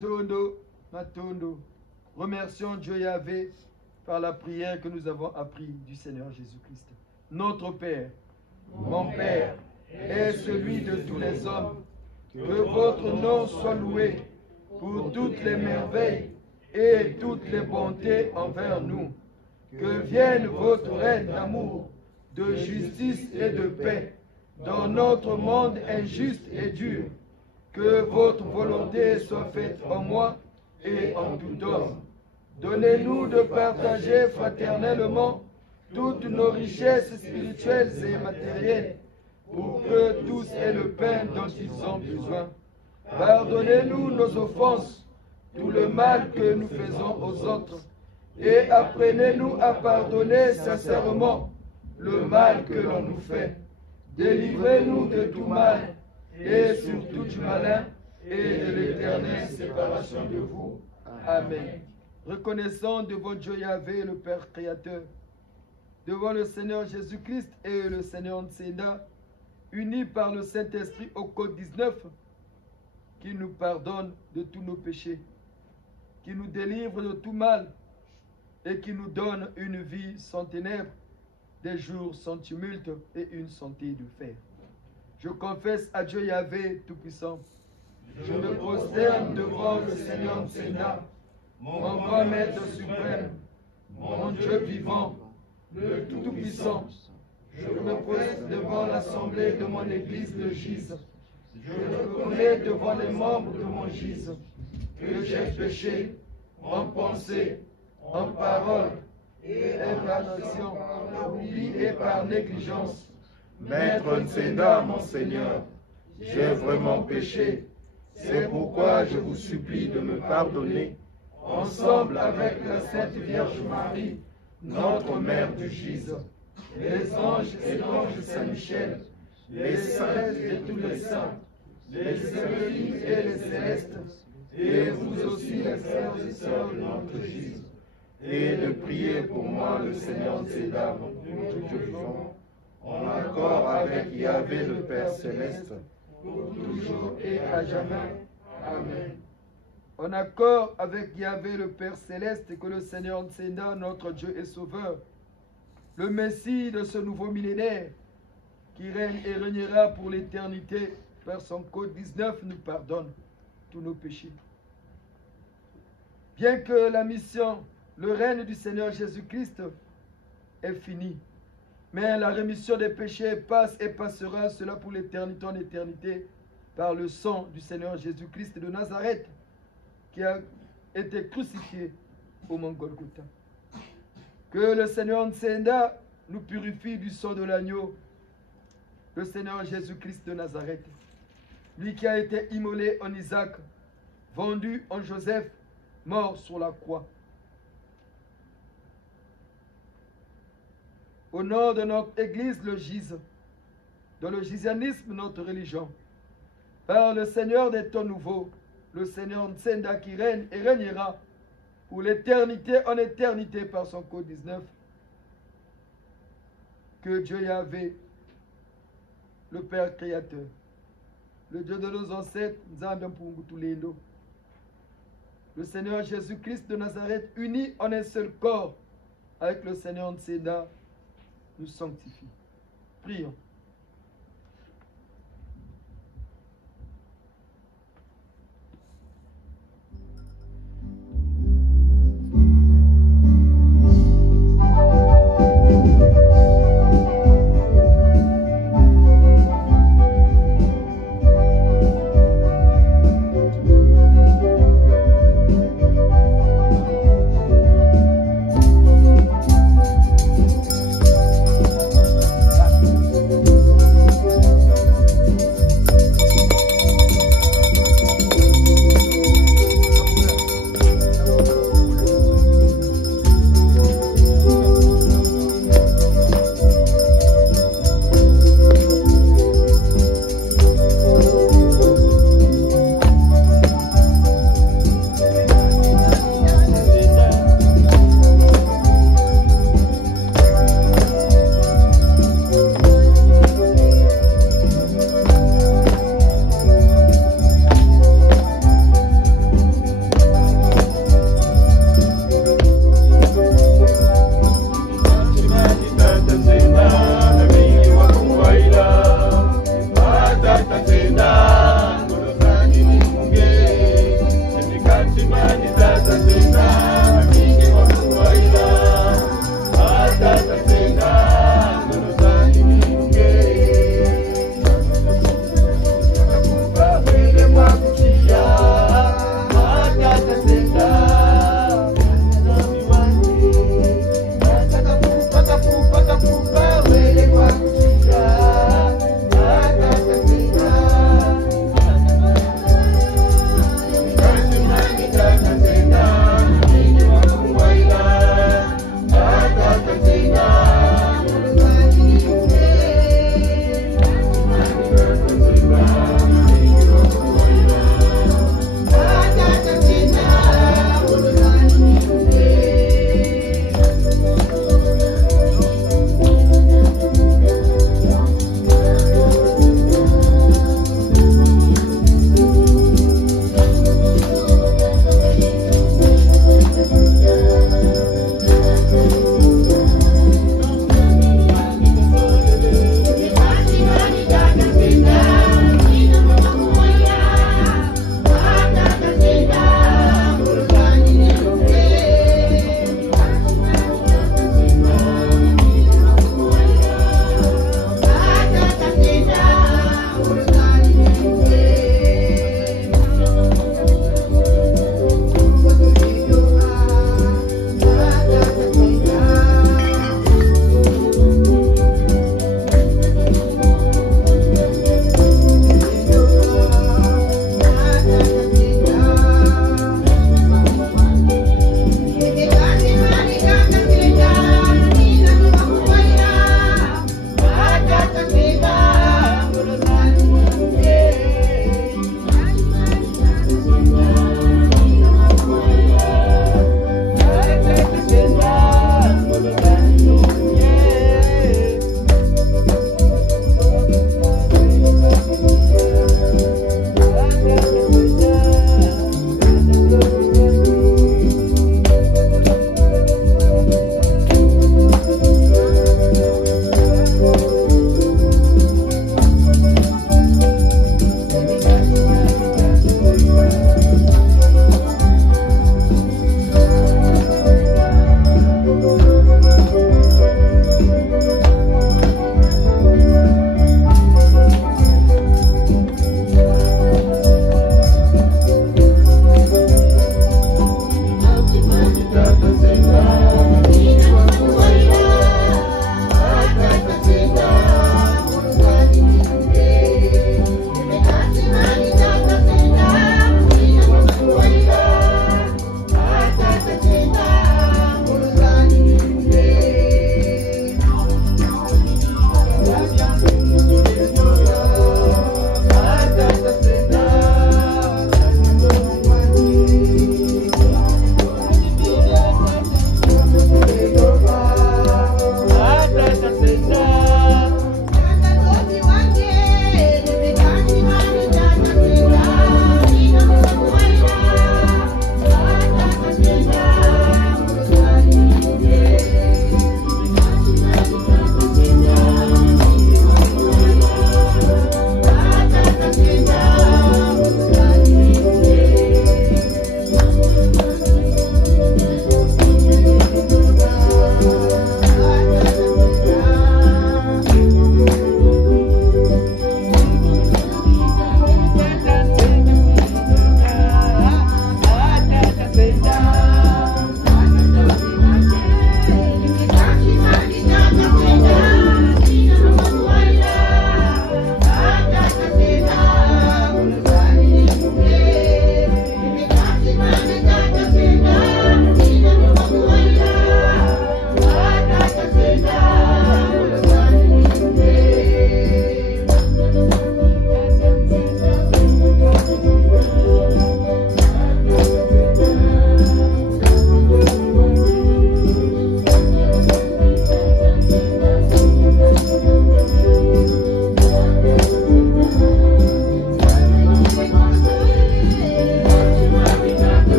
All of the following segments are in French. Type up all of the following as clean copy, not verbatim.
Matondo. Remercions Dieu Yahvé par la prière que nous avons appris du Seigneur Jésus-Christ. Notre Père, mon Père, est celui de tous les hommes. Que votre nom soit loué pour toutes les merveilles et toutes les bontés envers nous. Que vienne votre règne d'amour, de justice et de paix dans notre monde injuste et dur. Que votre volonté soit faite en moi et en tout homme. Donnez-nous de partager fraternellement toutes nos richesses spirituelles et matérielles, pour que tous aient le pain dont ils ont besoin. Pardonnez-nous nos offenses, tout le mal que nous faisons aux autres, et apprenez-nous à pardonner sincèrement le mal que l'on nous fait. Délivrez-nous de tout mal, et surtout du malin, et de l'éternelle séparation de vous. Amen. Reconnaissant devant Dieu Yahvé, le Père Créateur, devant le Seigneur Jésus-Christ et le Seigneur Nsenda, unis par le Saint-Esprit au code 19, qui nous pardonne de tous nos péchés, qui nous délivre de tout mal et qui nous donne une vie sans ténèbres, des jours sans tumulte et une santé de fer. Je confesse à Dieu Yahvé Tout-Puissant. Je me prosterne devant le Seigneur Nsenda, mon grand Maître suprême, mon Dieu vivant, le Tout-Puissant. Je me prosterne devant l'assemblée de mon Église de Gise. Je reconnais devant les membres de mon Gise que j'ai péché en pensée, en parole et par action, par oubli et par négligence. Maître Nsenda, mon Seigneur, j'ai vraiment péché. C'est pourquoi je vous supplie de me pardonner, ensemble avec la Sainte Vierge Marie, notre Mère du Gise, les anges et l'ange Saint-Michel, les saints et tous les saints, les évêques et les célestes, et vous aussi les frères et sœurs de notre Gise, et de prier pour moi le Seigneur Nsenda, mon Dieu vivant, en accord avec Yahvé le Père Céleste, pour toujours et à jamais. Amen. En accord avec Yahvé le Père Céleste, que le Seigneur Nsenda, notre Dieu et Sauveur, le Messie de ce nouveau millénaire, qui règne et régnera pour l'éternité, par son code 19, nous pardonne tous nos péchés. Bien que la mission, le règne du Seigneur Jésus-Christ est fini, mais la rémission des péchés passe et passera, cela pour l'éternité en éternité, par le sang du Seigneur Jésus-Christ de Nazareth, qui a été crucifié au mont Golgotha. Que le Seigneur Nsenda nous purifie du sang de l'agneau, le Seigneur Jésus-Christ de Nazareth, lui qui a été immolé en Isaac, vendu en Joseph, mort sur la croix. Au nom de notre Église, le Gise, dans le gisianisme, notre religion, par le Seigneur des temps nouveaux, le Seigneur Nsenda qui règne et régnera pour l'éternité en éternité par son code 19. Que Dieu Yahvé, le Père Créateur, le Dieu de nos ancêtres, le Seigneur Jésus-Christ de Nazareth, unis en un seul corps avec le Seigneur Nsenda, nous sanctifie. Prions.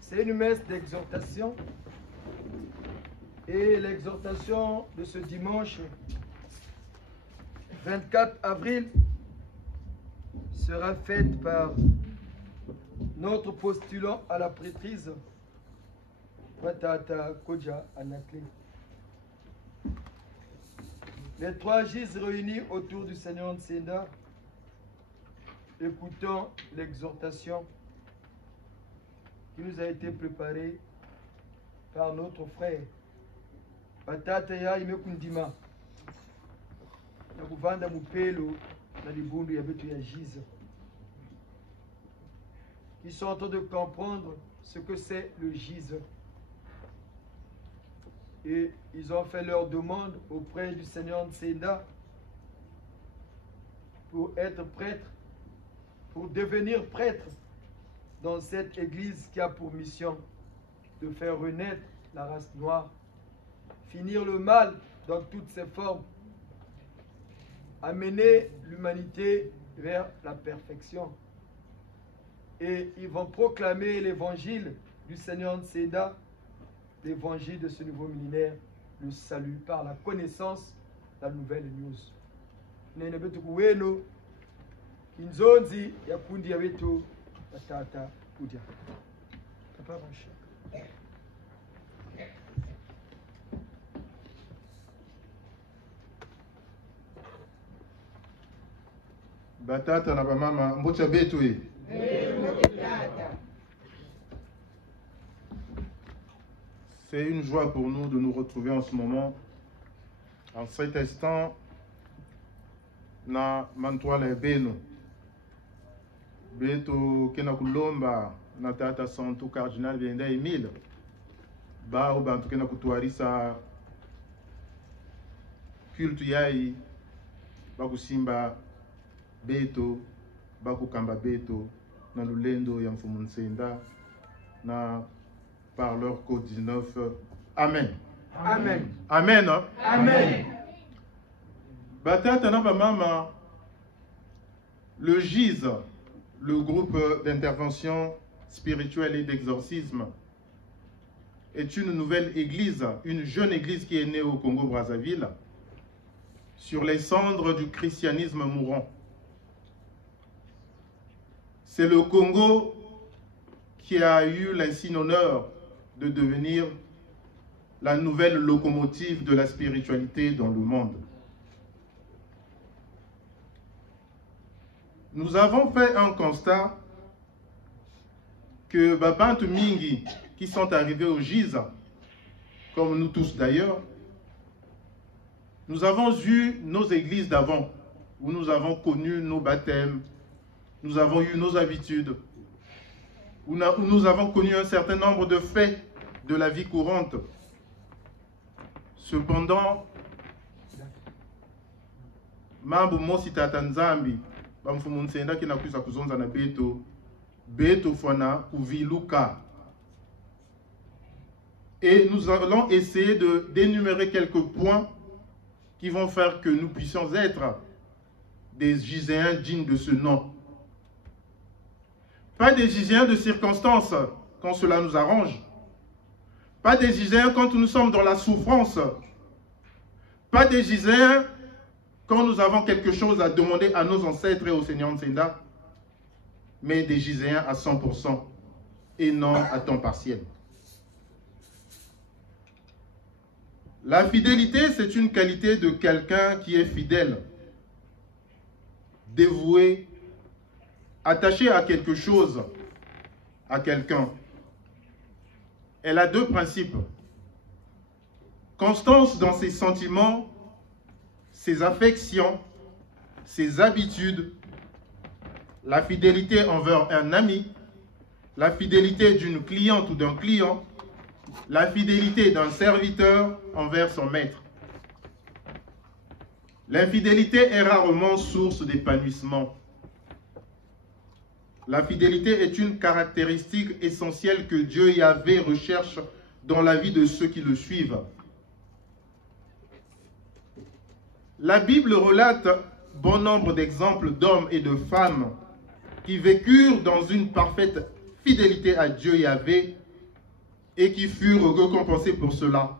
C'est une messe d'exhortation. Et l'exhortation de ce dimanche 24 avril sera faite par notre postulant à la prêtrise, Patata Koja Anakle. Les trois Gs réunis autour du Seigneur Nsenda, écoutons l'exhortation qui nous a été préparée par notre frère. Patata ya imekundima na kuvanda mupelo na libundu ya betu ya Gs, qui sont en train de comprendre ce que c'est le Gs. Et ils ont fait leur demande auprès du Seigneur Nsenda pour être prêtre, pour devenir prêtre dans cette église qui a pour mission de faire renaître la race noire, finir le mal dans toutes ses formes, amener l'humanité vers la perfection. Et ils vont proclamer l'évangile du Seigneur Nsenda, l'évangile de ce nouveau millénaire, le salut par la connaissance, la nouvelle news. Nene betu kuweno inzonzi ya kundi ya betu Patata Kudia. Papa Rancha. Batata na bamama mbocha betu e. C'est une joie pour nous de nous retrouver en ce moment, en cet instant, na mantwala ya beno. Beto kena kulomba na tata santu cardinal Bienda Emile. Ba o bantu kena kutuarisa kultu yai bakusimba beto bakukamba beto na lulendo ya mfumu Nsenda na par leur code 19. Amen. Amen. Amen. Amen. Batata na mama, le GIS, le groupe d'intervention spirituelle et d'exorcisme, est une nouvelle église, une jeune église qui est née au Congo-Brazzaville, sur les cendres du christianisme mourant. C'est le Congo qui a eu l'insigne honneur de devenir la nouvelle locomotive de la spiritualité dans le monde. Nous avons fait un constat que Babantu Mingi, qui sont arrivés au GIS, comme nous tous d'ailleurs, nous avons eu nos églises d'avant, où nous avons connu nos baptêmes, nous avons eu nos habitudes, où nous avons connu un certain nombre de faits de la vie courante. Cependant, mambo mosi tata Nzambi, bamfumu Nsenda ki nakuisa kuzonza na beto, beto fwana kuviluka. Et nous allons essayer d'énumérer quelques points qui vont faire que nous puissions être des Giséens dignes de ce nom. Pas des Giséens de circonstances quand cela nous arrange. Pas des Giséens quand nous sommes dans la souffrance. Pas des Giséens quand nous avons quelque chose à demander à nos ancêtres et au Seigneur Nsenda. Mais des Giséens à 100% et non à temps partiel. La fidélité, c'est une qualité de quelqu'un qui est fidèle, dévoué, attaché à quelque chose, à quelqu'un. Elle a deux principes. Constance dans ses sentiments, ses affections, ses habitudes, la fidélité envers un ami, la fidélité d'une cliente ou d'un client, la fidélité d'un serviteur envers son maître. L'infidélité est rarement source d'épanouissement. La fidélité est une caractéristique essentielle que Dieu Yahvé recherche dans la vie de ceux qui le suivent. La Bible relate bon nombre d'exemples d'hommes et de femmes qui vécurent dans une parfaite fidélité à Dieu Yahvé et qui furent récompensés pour cela.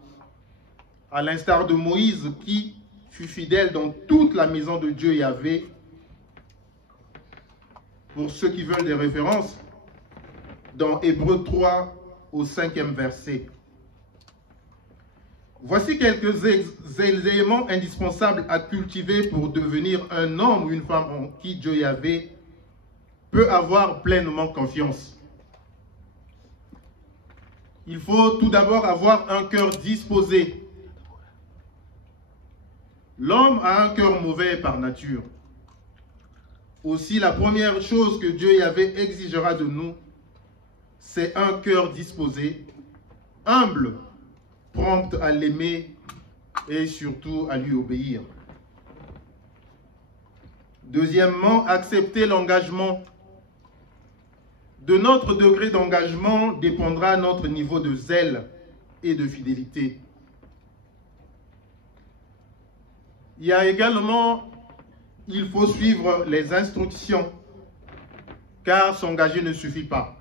À l'instar de Moïse qui fut fidèle dans toute la maison de Dieu Yahvé. Pour ceux qui veulent des références, dans Hébreux 3 au 5e verset. Voici quelques éléments indispensables à cultiver pour devenir un homme ou une femme en qui Dieu Yahvé peut avoir pleinement confiance. Il faut tout d'abord avoir un cœur disposé. L'homme a un cœur mauvais par nature. Aussi, la première chose que Dieu Yahvé exigera de nous, c'est un cœur disposé, humble, prompt à l'aimer et surtout à lui obéir. Deuxièmement, accepter l'engagement. De notre degré d'engagement dépendra notre niveau de zèle et de fidélité. Il y a également, il faut suivre les instructions, car s'engager ne suffit pas.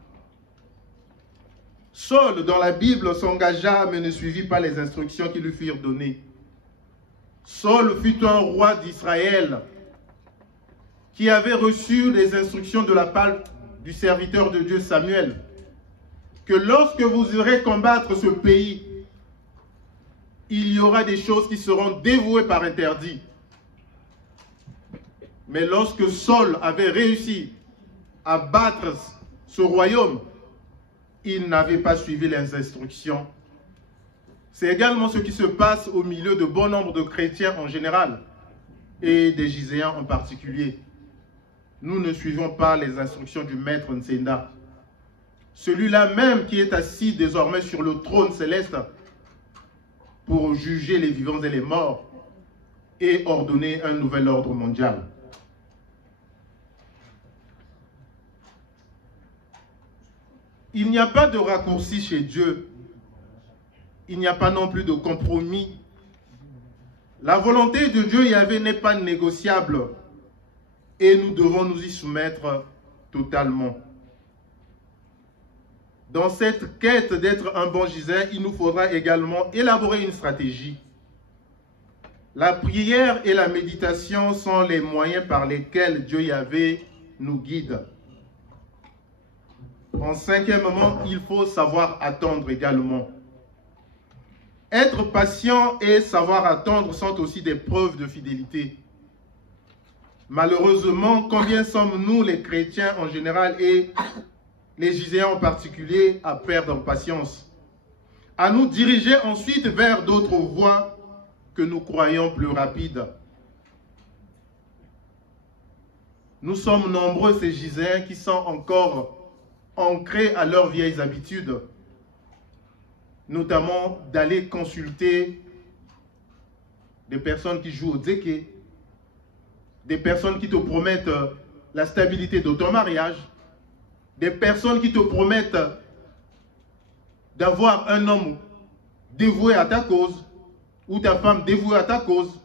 Saul, dans la Bible, s'engagea, mais ne suivit pas les instructions qui lui furent données. Saul fut un roi d'Israël qui avait reçu les instructions de la part du serviteur de Dieu Samuel, que lorsque vous irez combattre ce pays, il y aura des choses qui seront dévouées par interdit. Mais lorsque Saul avait réussi à battre ce royaume, il n'avait pas suivi les instructions. C'est également ce qui se passe au milieu de bon nombre de chrétiens en général et des Giséens en particulier. Nous ne suivons pas les instructions du maître Nsenda. Celui-là même qui est assis désormais sur le trône céleste pour juger les vivants et les morts et ordonner un nouvel ordre mondial. Il n'y a pas de raccourci chez Dieu. Il n'y a pas non plus de compromis. La volonté de Dieu Yahvé n'est pas négociable et nous devons nous y soumettre totalement. Dans cette quête d'être un bon gisant, il nous faudra également élaborer une stratégie. La prière et la méditation sont les moyens par lesquels Dieu Yahvé nous guide. En cinquièmement, il faut savoir attendre également. Être patient et savoir attendre sont aussi des preuves de fidélité. Malheureusement, combien sommes-nous les chrétiens en général et les Giséens en particulier à perdre en patience, à nous diriger ensuite vers d'autres voies que nous croyons plus rapides. Nous sommes nombreux ces Giséens qui sont encore ancrés à leurs vieilles habitudes, notamment d'aller consulter des personnes qui jouent au dzeke, des personnes qui te promettent la stabilité de ton mariage, des personnes qui te promettent d'avoir un homme dévoué à ta cause ou ta femme dévouée à ta cause,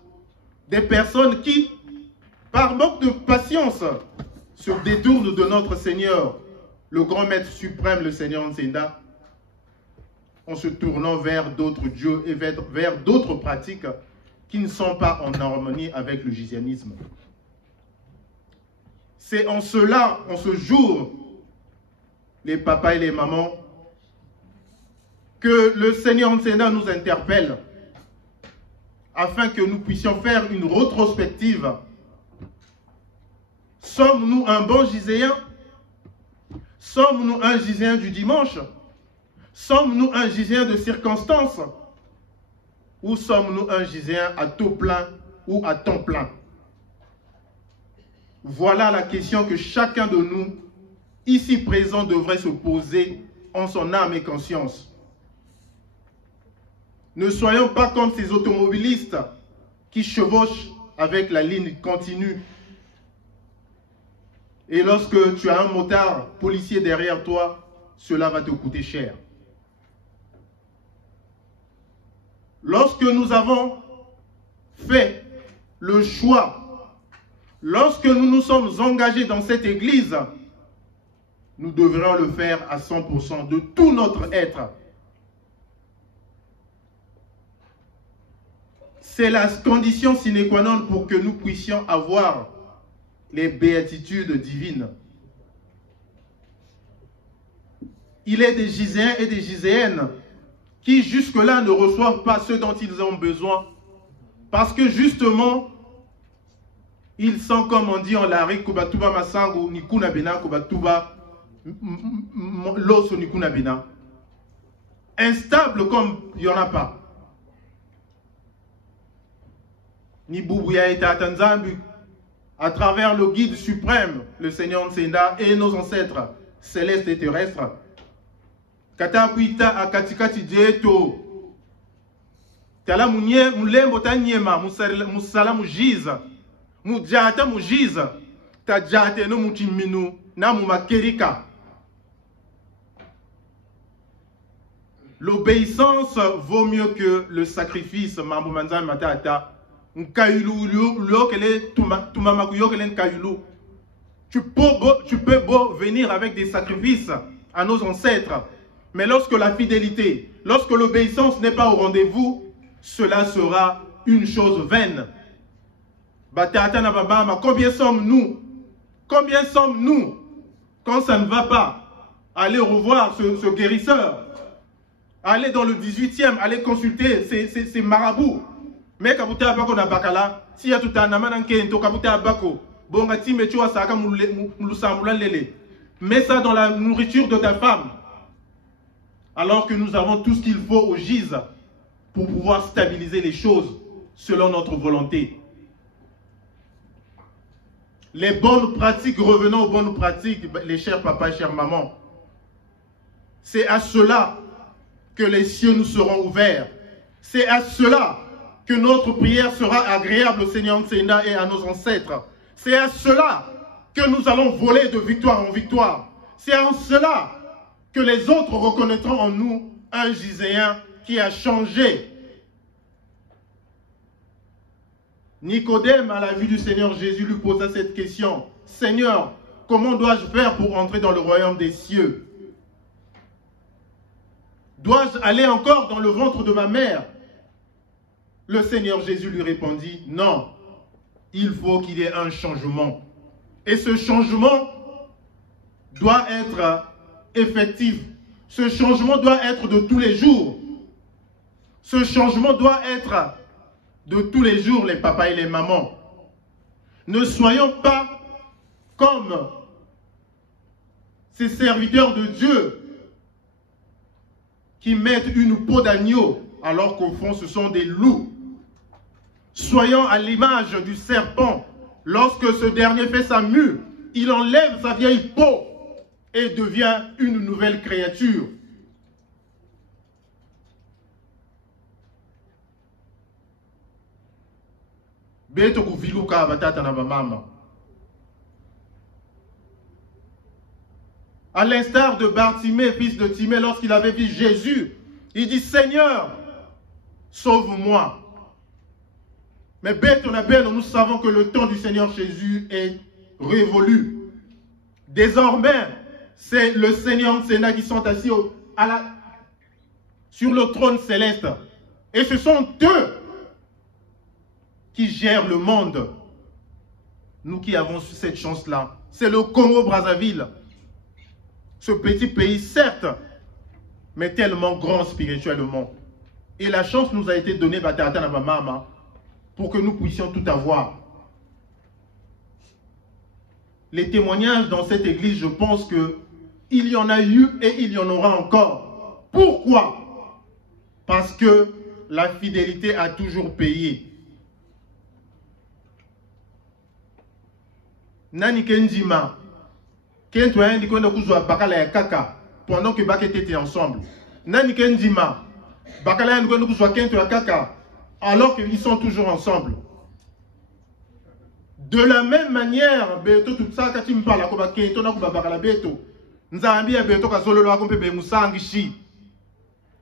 des personnes qui, par manque de patience, se détournent de notre Seigneur, le grand maître suprême, le Seigneur Nsenda, en se tournant vers d'autres dieux et vers d'autres pratiques qui ne sont pas en harmonie avec le giséanisme. C'est en cela, en ce jour, les papas et les mamans, que le Seigneur Nsenda nous interpelle afin que nous puissions faire une rétrospective. Sommes-nous un bon giséen? Sommes-nous un giséen du dimanche? Sommes-nous un giséen de circonstance? Ou sommes-nous un giséen à taux plein ou à temps plein? Voilà la question que chacun de nous, ici présent, devrait se poser en son âme et conscience. Ne soyons pas comme ces automobilistes qui chevauchent avec la ligne continue. Et lorsque tu as un motard policier derrière toi, cela va te coûter cher. Lorsque nous avons fait le choix, lorsque nous nous sommes engagés dans cette église nous devrions le faire à 100% de tout notre être. C'est la condition sine qua non pour que nous puissions avoir les béatitudes divines. Il est des Giséens et des Giséennes qui jusque-là ne reçoivent pas ce dont ils ont besoin. Parce que justement, ils sont, comme on dit en lari, Kubatuba Masangu, Nikuna Bena, Kubatuba Loso Nikuna Bena. Instable comme il n'y en a pas. Ni Boubouya et Tatanzambu, à travers le guide suprême, le Seigneur Nsenda et nos ancêtres célestes et terrestres. Katakuita akatikati dieto. Tala munye mulembo tanyema musala mujiza. Mujata mujiza. Tajate no mutiminu na mumakerika. L'obéissance vaut mieux que le sacrifice, Mambo Manzan Matata. Tu peux venir avec des sacrifices à nos ancêtres, mais lorsque la fidélité, lorsque l'obéissance n'est pas au rendez-vous, cela sera une chose vaine. Combien sommes-nous? Combien sommes-nous quand ça ne va pas? Allez revoir ce guérisseur, allez dans le 18e, allez consulter ces marabouts. Mais kabuta abako na bakala, si ya tutanama nankento kabuta abako, bonga time chua saka mulusamula lele. Mets ça dans la nourriture de ta femme. Alors que nous avons tout ce qu'il faut au GIZ pour pouvoir stabiliser les choses selon notre volonté. Les bonnes pratiques, revenons aux bonnes pratiques, les chers papas et chères mamans. C'est à cela que les cieux nous seront ouverts. C'est à cela que notre prière sera agréable au Seigneur Nsenda et à nos ancêtres. C'est à cela que nous allons voler de victoire en victoire. C'est en cela que les autres reconnaîtront en nous un Giséen qui a changé. Nicodème, à la vue du Seigneur Jésus, lui posa cette question. Seigneur, comment dois-je faire pour entrer dans le royaume des cieux? Dois-je aller encore dans le ventre de ma mère? Le Seigneur Jésus lui répondit, non, il faut qu'il y ait un changement. Et ce changement doit être effectif. Ce changement doit être de tous les jours. Ce changement doit être de tous les jours, les papas et les mamans. Ne soyons pas comme ces serviteurs de Dieu qui mettent une peau d'agneau alors qu'au fond ce sont des loups. Soyons à l'image du serpent. Lorsque ce dernier fait sa mue, il enlève sa vieille peau et devient une nouvelle créature. À l'instar de Bartimée, fils de Timée, lorsqu'il avait vu Jésus, il dit, Seigneur, sauve-moi. Mais nous savons que le temps du Seigneur Jésus est révolu. Désormais, c'est le Seigneur Nsenda qui sont assis sur le trône céleste. Et ce sont eux qui gèrent le monde. Nous qui avons cette chance-là. C'est le Congo-Brazzaville. Ce petit pays, certes, mais tellement grand spirituellement. Et la chance nous a été donnée pour que nous puissions tout avoir. Les témoignages dans cette église, je pense qu'il y en a eu et il y en aura encore. Pourquoi? Parce que la fidélité a toujours payé. Nani Kendima, Kentouan dit qu'on a besoin de Bakala et Kaka pendant que Baket était ensemble. Nani Kendima, Bakala et Kentouan Kaka alors qu'ils sont toujours ensemble. De la même manière, Beto tout ça quand tu me parles comme Keto na kuba Bakala Beto, Nzambi a Beto ka solo lo akompe be musangishi.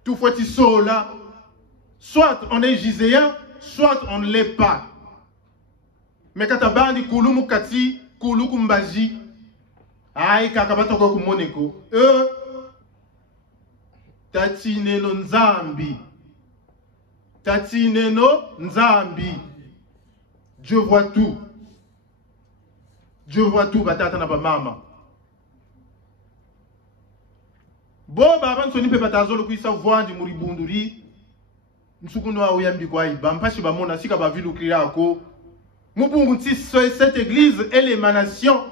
Tout faut il sola. Soit on est giséen, soit on ne l'est pas. Mais quand tu as dit Kulumu Kati, Kuluku Mbaji, Aïe, kakabatoko kumoneko. Tatine no nzambi. Tatine no nzambi. Dieu voit tout. Dieu voit tout, batata na ba mama. Bo baba nsoni pe batazolo kuisa voandi muribunduri. Nsukuno wa uyambi kwa iba. Mpashi ba mona sika ba vilu kriako. Mubungu nti cette église est l'émanation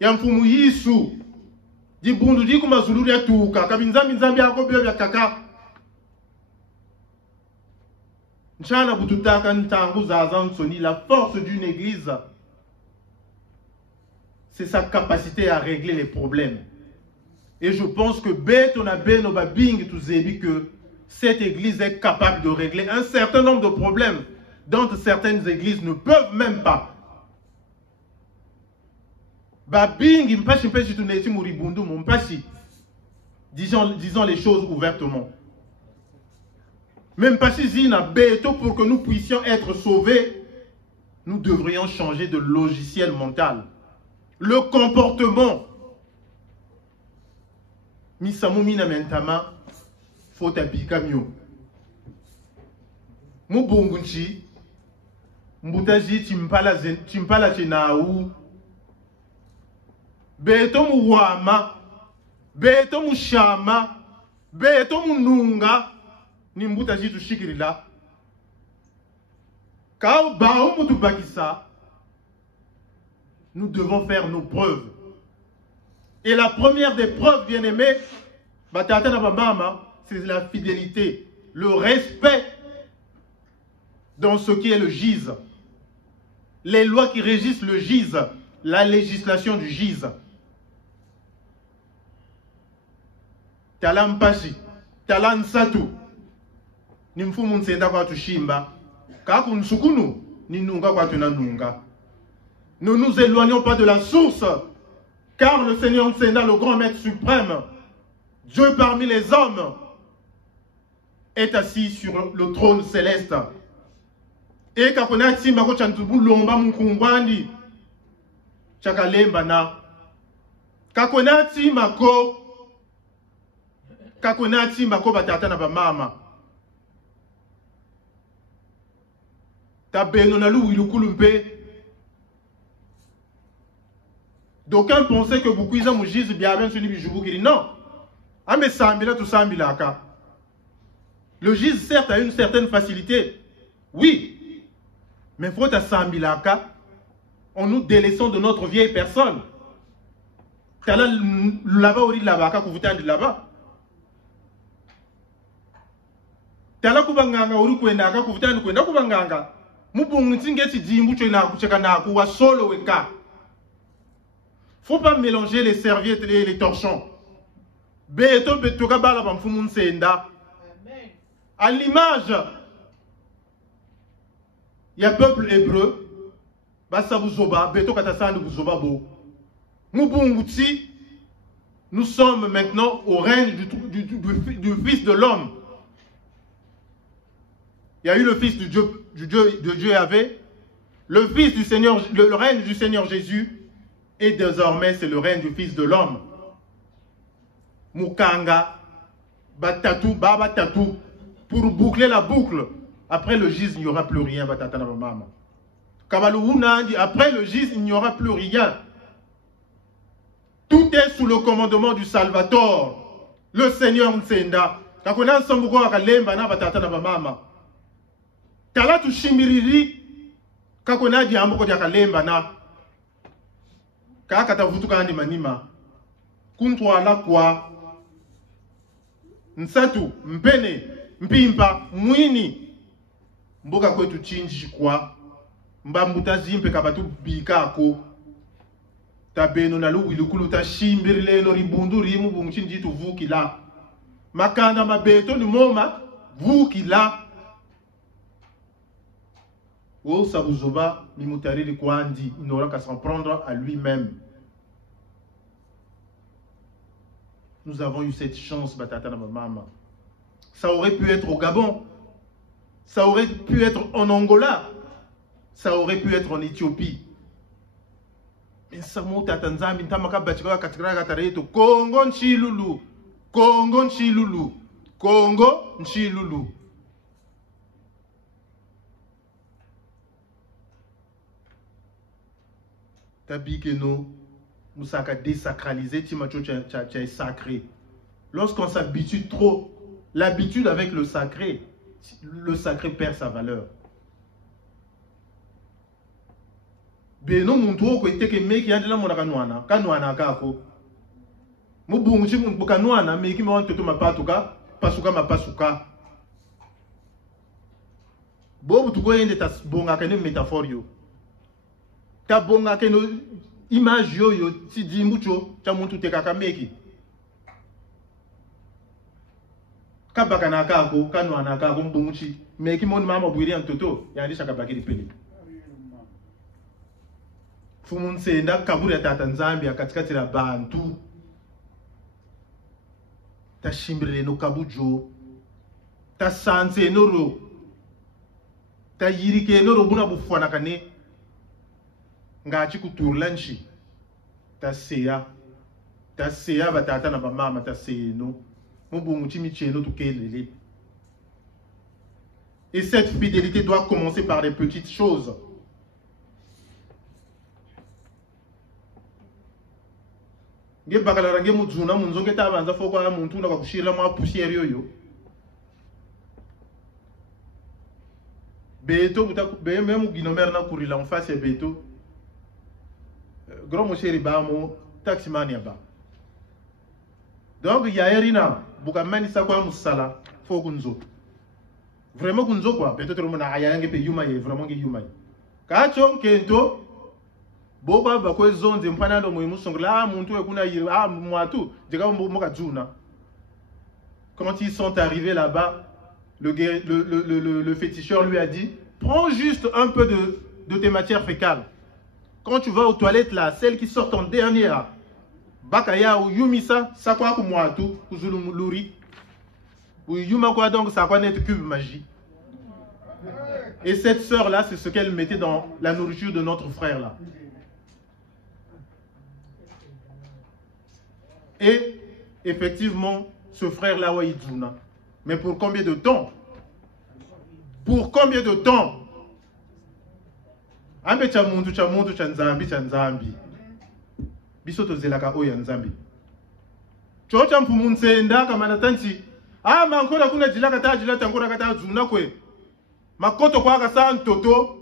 ya mfumu Yesu. Di bundu di kuma zuluri ya tuka. Kabinzambi nzambi yako biyo ya kaka. Nchana bututaka ntangu zaza nsoni. La force d'une église, c'est sa capacité à régler les problèmes. Et je pense que que cette église est capable de régler un certain nombre de problèmes dont certaines églises ne peuvent même pas. Disons les choses ouvertement. Même pas si pour que nous puissions être sauvés, nous devrions changer de logiciel mental. Le comportement. Misamumina mentama faut abikamio. Mubungunchi mbutaji chimpala chenau. Beto muwama, beto mushama, beto mununga ni mbutaji tushikirila. Kao bao mutubakisa. Nous devons faire nos preuves. Et la première des preuves, bien-aimés, c'est la fidélité, le respect dans ce qui est le GIZ. Les lois qui régissent le GIZ, la législation du GIZ. Talampashi, talansatu, nimfumu nsenda kwa tushimba, kaku nsukunu, ninunga kwa tunanunga. Ne nous éloignons pas de la source, car le Seigneur Nsenda, le grand maître suprême, Dieu parmi les hommes, est assis sur le trône céleste. Et kakonati mako chantubu lomba mukungwandi chakalemba na kakonati mako batata na bamama tabeno na lu ilukulumpe. D'aucuns pensaient que beaucoup ils ont dit bien sur les non. Mais sambila tout sambilaka. Le GIZ certes a une certaine facilité. Oui. Mais faut à sambilaka en nous délaissant de notre vieille personne. Tala là-bas ou là-bas ka kuvuta de là-bas. Tala kubanganga uri kwenda ka kuvuta kwenda kubanganga. Mubungu tingeti dimbu chena kucheka na kuwa solo weka. Faut pas mélanger les serviettes et les torchons. À l'image, il y a peuple hébreu. Nous sommes maintenant au règne du Fils de l'homme. Il y a eu le Fils de Dieu Yahvé, le Fils du Seigneur, le règne du Seigneur Jésus. Et désormais, c'est le règne du Fils de l'homme. Mukanga, Batatu, Babatatu, pour boucler la boucle. Après le GIZ, il n'y aura plus rien. Après le GIZ, il n'y aura plus rien. Tout est sous le commandement du Salvator, le Seigneur Nsenda. Kakona Sambuko Akalemba na Batata na Mama. Kala tu shimiriri, Kakona di Ambuko di Akalemba na. Kaka vutuka andi manima kuntwa la kwa nsatu mpene mpimpa mwini mboka kwetu chinji kwa mbambuta zimpe kabatu bikako tabeno na lugu ilukulu ta shimbirle no ribunduri mu bungchinji tu vukila makanda mabeto ni moma vukila O Sabuzoba, Mimutari Kwandi, il n'aura qu'à s'en prendre à lui-même. Nous avons eu cette chance, Batata Mama. Ça aurait pu être au Gabon, ça aurait pu être en Angola, ça aurait pu être en Éthiopie. Nsamo tata nzambi ntamaka bachika katikara katareto Kongo nchilulu. Kongo nchilulu. Congo nchilulu. Tabi que nous musaka désacraliser timacho est sacré. Lorsqu'on s'habitue trop, l'habitude avec le sacré perd sa valeur. Beno muntu ko iteke meki yandela mona kanwana kako. Mubunguchi muntu kanwana meki mwa ntoto mapatuka pasuka. Bobu tuko yende ta bonga kene métaphore yo. Ta bonga kene image yo ti dimbucho cha muntu tekaka meki. Kabaka na kako kanwana kako mbunguchi meki moni mama bwiri ntoto yandisha kabaki lipeli. Fumuntsenda kaburi ya tata nzambi katikati la bantu tashimbirele no kabujo tasanze noro tayirike noro buna bufwana kane ngachi kuturla nchi taseya batata na bamama taseno mubungu chimicheno tukelele. Et cette fidélité doit commencer par les petites choses. Nge bakala range muzuna munzonge tabanza foko ya muntu na kushira mwa poussière yoyo. Beto be même ginomer na kurila en face ya beto. Grand mosheri ba mo taximan ya ba. Donc ya erina buka manisa kwa musala foko nzo. Vraiment kunzo quoi, peut-être mon ayange pe yuma ye vraiment ke yuma. Ka chon kento Boba bako zonze mpana ndo muhimu songla muntu ekuna yiri mwatu dega moka juna. Quand ils sont arrivés là-bas, le féticheur lui a dit prends juste un peu de tes matières fécales. Quand tu vas aux toilettes là, celles qui sortent en dernière, bakaya ou yumisa sakwa ku mwatu kuzulu luri. Ou yuma quoi donc ça quoi net cube magie. Et cette sœur là, c'est ce qu'elle mettait dans la nourriture de notre frère là. Et effectivement, ce frère-là, Waïdjouna. Mais pour combien de temps? Pour combien de temps? Ambe chamuntu chanzambi. Bisoto zelaka oya nzambi. Chocha mpumuntsenda kamana tanti. Mankora kuna jilaka ta jilata ngora kata zuna kwe. Makoto kwa kasa ntoto.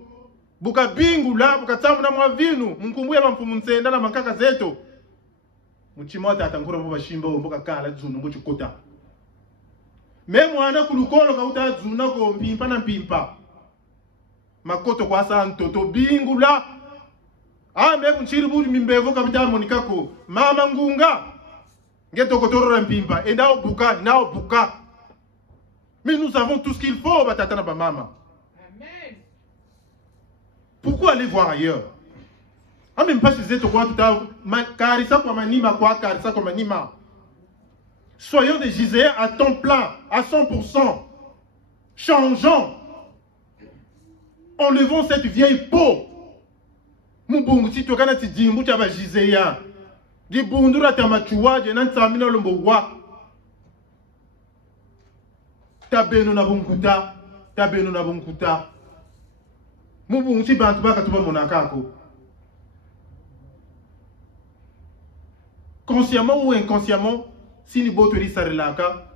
Buka bingu la buka tamu na mwavinu. Mkumbuya mpumuntsenda na mankaka zeto. Muchimota atankura mbo bashimba mboka kala zuna mbo chikota. Meme mwana kulukolo kauta zuna ko mpimpa na mpimpa. Makoto kwa sa ntoto bingu la. Meme mchiribu mimbevo kabita monikako. Mama ngunga. Ngeto kotoro na mpimpa. Et nao buka. Mais nous avons tout ce qu'il faut, batata na ba mama. Amen. Pourquoi aller voir ailleurs? Même pas si c'est quoi tout à l'heure. Soyons des Giséens à temps plein, à 100%. Changeons. Enlevons cette vieille peau. Mubunguti tokana ti dimbu cha ba Giséen. Di bundura tamachua je nan tamina lombowa. Tabeno na bunkuta. Mubunguti bantu baka tuba monakako. Consciemment ou inconsciemment, si nous bottons sarelaka,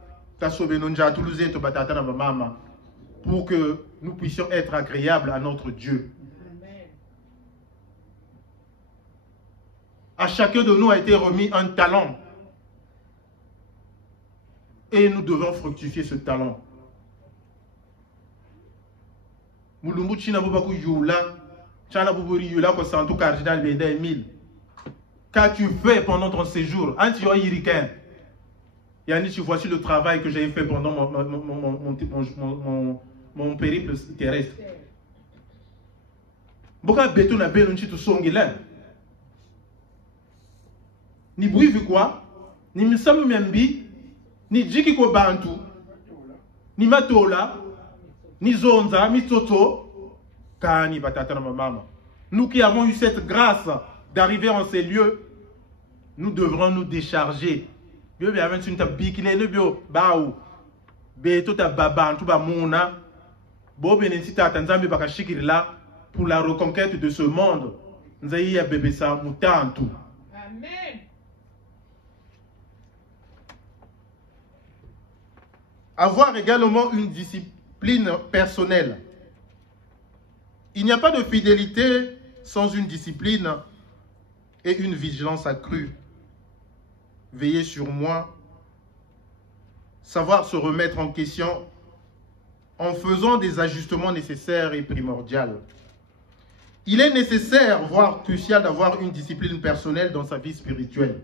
pour que nous puissions être agréables à notre Dieu. Amen. À chacun de nous a été remis un talent. Et nous devons fructifier ce talent. Qu'as-tu fait pendant ton séjour? Yannick, voici le travail que j'ai fait pendant mon périple terrestre. Boka beto na beno nchitu songila. Ni buivi quoi? Ni misamu miambi, ni jiki ko bantu, ni matola, ni zonza, ni toto, kani batata na mama. Nous qui avons eu cette grâce d'arriver en ces lieux, nous devrons nous décharger. Pour la reconquête de ce monde. Amen. Avoir également une discipline personnelle. Il n'y a pas de fidélité sans une discipline et une vigilance accrue. Veiller sur moi, savoir se remettre en question en faisant des ajustements nécessaires et primordiaux. Il est nécessaire, voire crucial, d'avoir une discipline personnelle dans sa vie spirituelle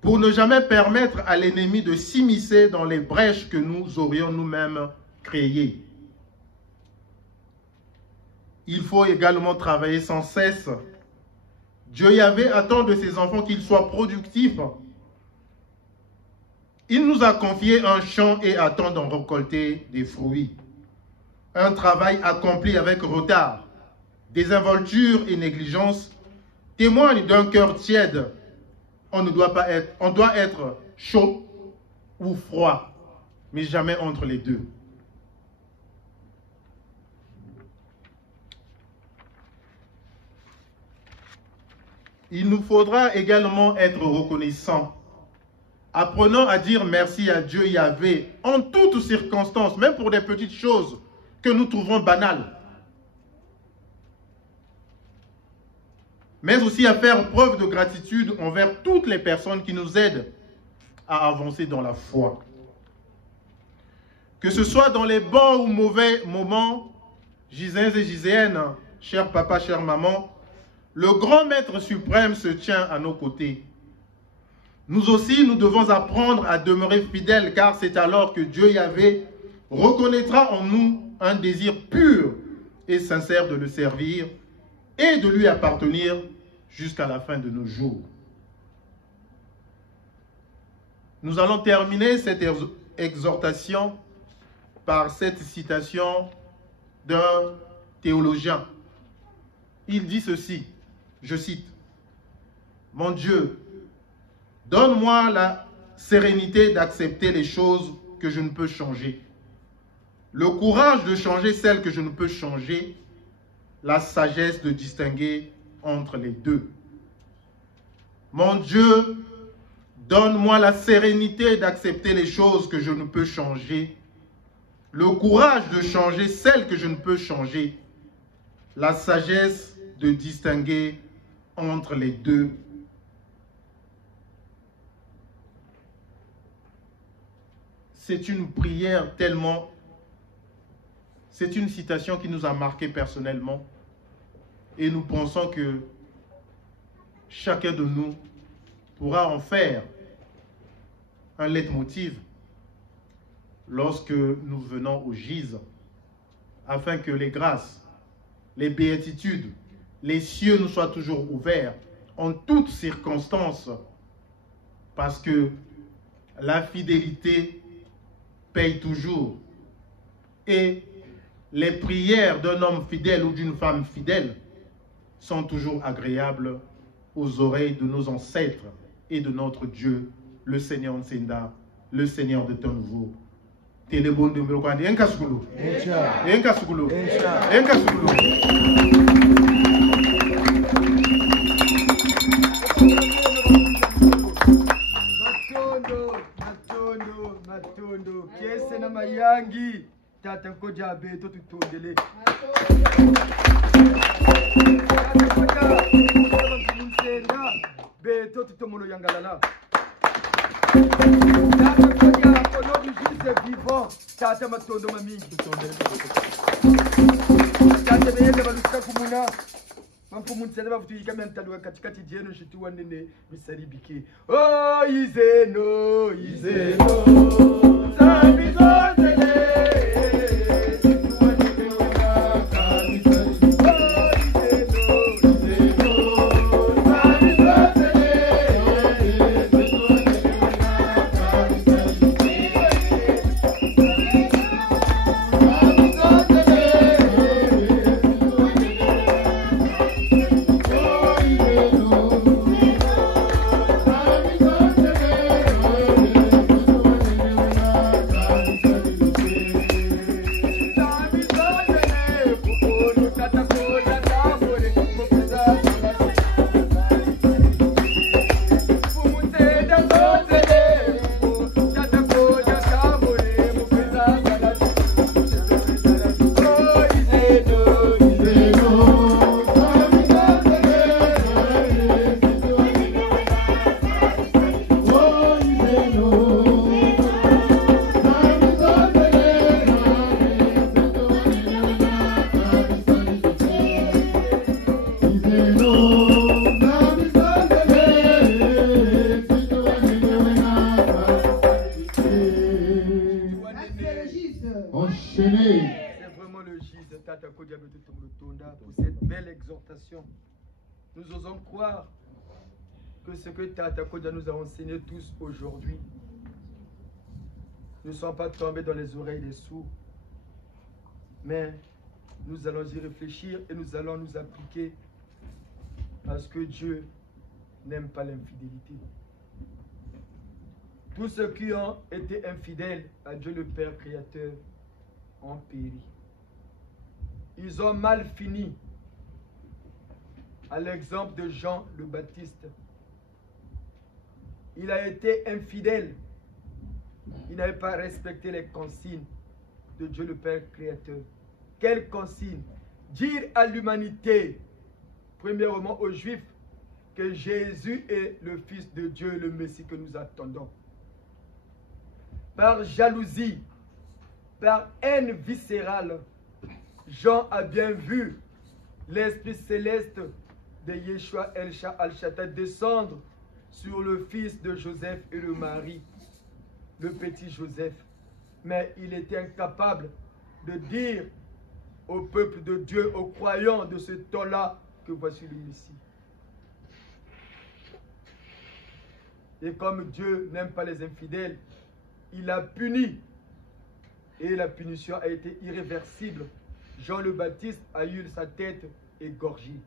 pour ne jamais permettre à l'ennemi de s'immiscer dans les brèches que nous aurions nous-mêmes créées. Il faut également travailler sans cesse. Dieu Yahvé attend de ses enfants qu'ils soient productifs. Il nous a confié un champ et attend d'en récolter des fruits. Un travail accompli avec retard, désinvolture et négligence témoignent d'un cœur tiède. On doit être chaud ou froid, mais jamais entre les deux. Il nous faudra également être reconnaissants. Apprenons à dire merci à Dieu Yahvé en toutes circonstances, même pour des petites choses que nous trouvons banales. Mais aussi à faire preuve de gratitude envers toutes les personnes qui nous aident à avancer dans la foi. Que ce soit dans les bons ou mauvais moments, Giséens et Giséennes, chers papas, chères mamans, le grand Maître suprême se tient à nos côtés. Nous aussi, nous devons apprendre à demeurer fidèles, car c'est alors que Dieu Yahvé reconnaîtra en nous un désir pur et sincère de le servir et de lui appartenir jusqu'à la fin de nos jours. Nous allons terminer cette exhortation par cette citation d'un théologien. Il dit ceci, je cite, « Mon Dieu, donne-moi la sérénité d'accepter les choses que je ne peux changer, le courage de changer celles que je ne peux changer, la sagesse de distinguer entre les deux. Mon Dieu, donne-moi la sérénité d'accepter les choses que je ne peux changer, le courage de changer celles que je ne peux changer, la sagesse de distinguer entre les deux. » C'est une prière tellement... C'est une citation qui nous a marqué personnellement. Et nous pensons que chacun de nous pourra en faire un leitmotiv lorsque nous venons au gîte, afin que les grâces, les béatitudes, les cieux nous soient toujours ouverts en toutes circonstances, parce que la fidélité paye toujours. Et les prières d'un homme fidèle ou d'une femme fidèle sont toujours agréables aux oreilles de nos ancêtres et de notre Dieu, le Seigneur Nsenda, le Seigneur de ton nouveau. Télébon de Mberokwandi, Enkasukulu. Enkasukulu. Enkasukulu. Matondo, kiese na mayangi, tata koja beto tutondele. Tata koja Nsenda, beto tutomono yangalala. Tata koja kono du Gîte vivant, tata matondo mami tutondele. Tata beyele baluka kumuna. Mampumuntsele bavutuyika mentalo katikati jeno shituwa nene misaribiki. Oh izeno izeno zabizozele pour cette belle exhortation. Nous osons croire que ce que Tata Kodia nous a enseigné tous aujourd'hui ne sont pas tombés dans les oreilles des sourds, mais nous allons y réfléchir et nous allons nous appliquer parce que Dieu n'aime pas l'infidélité. Tous ceux qui ont été infidèles à Dieu le Père Créateur ont péri. Ils ont mal fini, à l'exemple de Jean le Baptiste. Il a été infidèle. Il n'avait pas respecté les consignes de Dieu le Père Créateur. Quelles consignes? Dire à l'humanité, premièrement aux Juifs, que Jésus est le Fils de Dieu, le Messie que nous attendons. Par jalousie, par haine viscérale, Jean a bien vu l'Esprit céleste de Yeshua El-Shaddai descendre sur le fils de Joseph et le mari, le petit Joseph. Mais il était incapable de dire au peuple de Dieu, aux croyants de ce temps-là, que voici le Messie. Et comme Dieu n'aime pas les infidèles, il a puni. Et la punition a été irréversible. Jean le Baptiste a eu sa tête égorgée.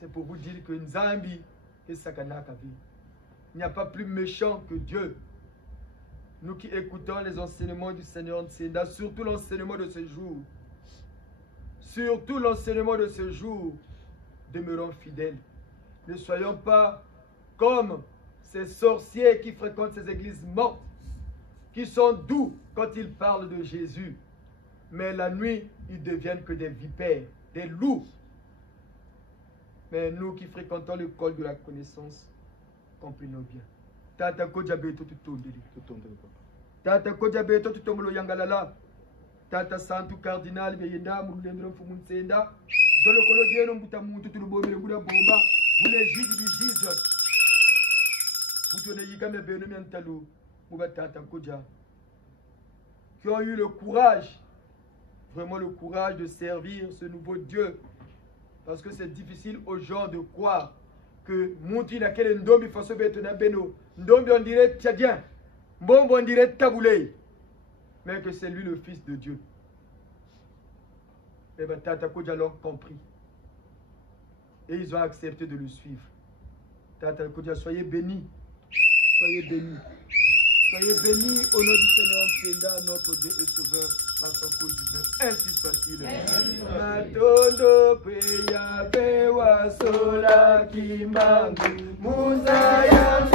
C'est pour vous dire que Nzambi est Sakanakavi. Il n'y a pas plus méchant que Dieu. Nous qui écoutons les enseignements du Seigneur Ntsenda, surtout l'enseignement de ce jour, surtout l'enseignement de ce jour, demeurons fidèles. Ne soyons pas comme ces sorciers qui fréquentent ces églises mortes, qui sont doux quand ils parlent de Jésus, mais la nuit, ils deviennent que des vipères, des loups. Mais nous qui fréquentons l'école de la connaissance, comprenons bien. Tata Kodjabeto tutondeli. Tata Kodjabeto tutombolo yangalala. Tata Santu Cardinal Beyenda Moulendro Fumuntsenda. Dolo kolo dieno mbuta muntu tulubomele buda bomba. Bule jidi bijiza. Butone yigame beno miantalo. Muba Tata Kodja. Qui ont eu le courage, vraiment le courage de servir ce nouveau Dieu. Parce que c'est difficile aux gens de croire que Mouti n'a qu'elle ndombi faso betona beno. Ndombi on dirait tchadien. Mbombo on dirait taboulé. Mais que c'est lui le Fils de Dieu. Et bien Tata Kodja l'ont compris. Et ils ont accepté de le suivre. Tata Kodja, soyez bénis. Soyez bénis. Soyez bénis au nom du Seigneur Ntsenda, notre Dieu et Sauveur, par son coup 19. Ainsi soit-il. Matondo peya pewa sola kimbangu muzaya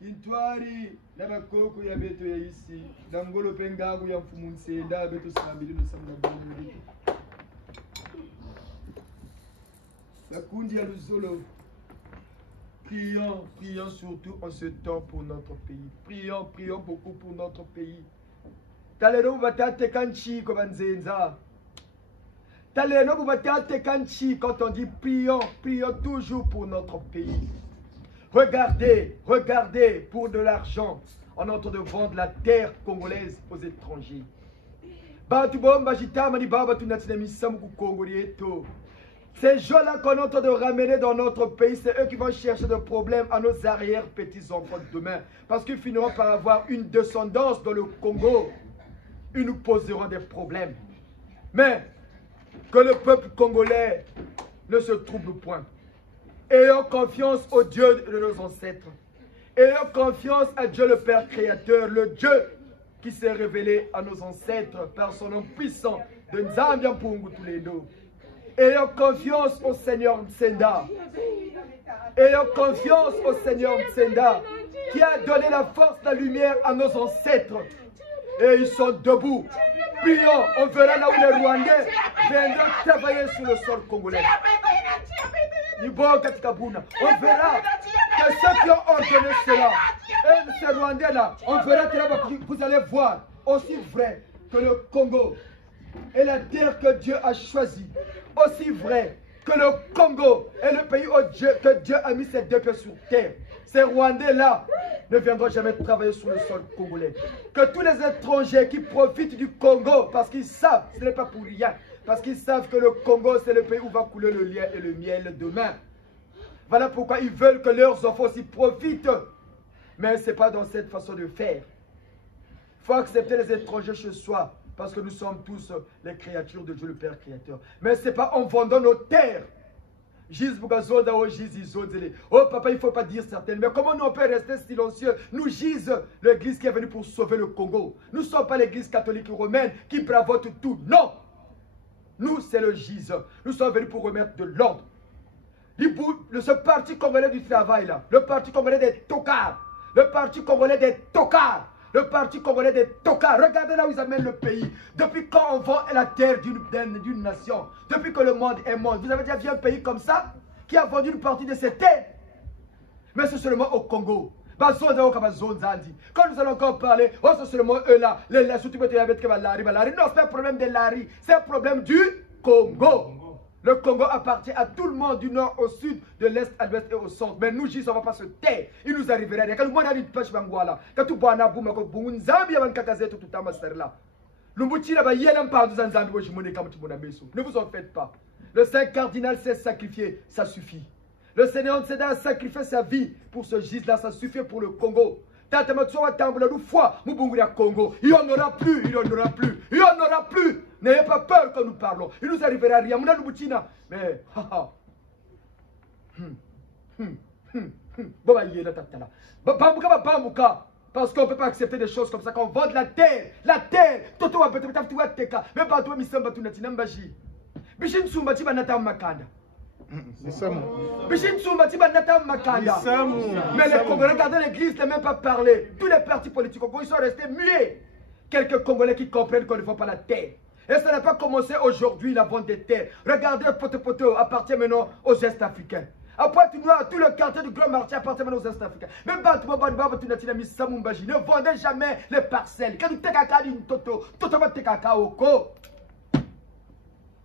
Intwari n'abakoko ya beto ya isi ndangolo pengagu ya mfumuntsenda beto samabili nusamna bulu bakundi ya luzolo. Prions, prions surtout en ce temps pour notre pays. Prions, prions beaucoup pour notre pays. Taleno batate kanchi kobanzenza. Taleno batate kanchi quand on dit prions, prions toujours pour notre pays. Regardez, regardez, pour de l'argent, on est en train de vendre la terre congolaise aux étrangers. Ces gens-là qu'on est en train de ramener dans notre pays, c'est eux qui vont chercher des problèmes à nos arrière-petits-enfants demain. Parce qu'ils finiront par avoir une descendance dans le Congo. Ils nous poseront des problèmes. Mais que le peuple congolais ne se trouble point. Ayons confiance au Dieu de nos ancêtres. Ayons confiance à Dieu le Père Créateur, le Dieu qui s'est révélé à nos ancêtres par son nom puissant de Nzambian Pungu Tuledo. Ayons confiance au Seigneur Mtsenda. Ayons confiance au Seigneur Mtsenda qui a donné la force, la lumière à nos ancêtres. Et ils sont debout. Prions, on verra là où les Rwandais viendront travailler sur le sol congolais. On verra que ceux qui ont ordonné cela, et ces Rwandais-là, on verra que vous allez voir, aussi vrai que le Congo est la terre que Dieu a choisie, aussi vrai que le Congo est le pays que Dieu a mis ses deux pieds sur terre. Ces Rwandais-là ne viendront jamais travailler sur le sol congolais. Que tous les étrangers qui profitent du Congo, parce qu'ils savent, ce n'est pas pour rien, parce qu'ils savent que le Congo, c'est le pays où va couler le lait et le miel demain. Voilà pourquoi ils veulent que leurs enfants aussi profitent. Mais ce n'est pas dans cette façon de faire. Il faut accepter les étrangers chez soi, parce que nous sommes tous les créatures de Dieu le Père Créateur. Mais ce n'est pas en vendant nos terres. Oh papa, il ne faut pas dire certaines. Mais comment nous on peut rester silencieux? Nous gise l'église qui est venue pour sauver le Congo. Nous ne sommes pas l'église catholique romaine qui bravote tout. Non! Nous, c'est le gise. Nous sommes venus pour remettre de l'ordre. Ce parti congolais du travail là, le parti congolais des tocards, le parti congolais des tocards, le parti congolais des tocards. Regardez là où ils amènent le pays. Depuis quand on vend la terre d'une nation? Depuis que le monde est monde. Vous avez déjà vu un pays comme ça qui a vendu une partie de ses terres? Mais c'est seulement au Congo. Quand nous allons encore parler, oh c'est seulement eux là, non, c'est pas un problème de Lari, c'est un problème du Congo. Le Congo appartient à tout le monde, du nord au sud, de l'est à l'ouest et au centre. Mais nous, on ne va pas se taire. Il nous arriverait rien. Quand nous avons une pêche, quand nous avons une Zambie, ne vous en faites pas. Le Saint cardinal s'est sacrifié, ça suffit. Le Seigneur Ntsenda a sacrifié sa vie pour ce gis-là, ça suffit pour le Congo. Il n'y en aura plus, il n'y en aura plus, il n'y en aura plus. N'ayez pas peur quand nous parlons. Il nous arrivera rien. Mais, parce qu'on ne peut pas accepter des choses comme ça, qu'on vende la terre. La terre. Mais pas toi, c'est ça, mon. Mais les Congolais, regardez l'église, ne même pas parler. Tous les partis politiques, ils sont restés muets. Quelques Congolais qui comprennent qu'on ne vend pas la terre. Et ça n'a pas commencé aujourd'hui, la vente des terres. Regardez, Poto appartient maintenant aux Est-Africains. Après, tout le quartier du Grand Marché appartient maintenant aux Est-Africains. Même pas tout le monde, ne vendez jamais les parcelles. Quand vous avez une toto, va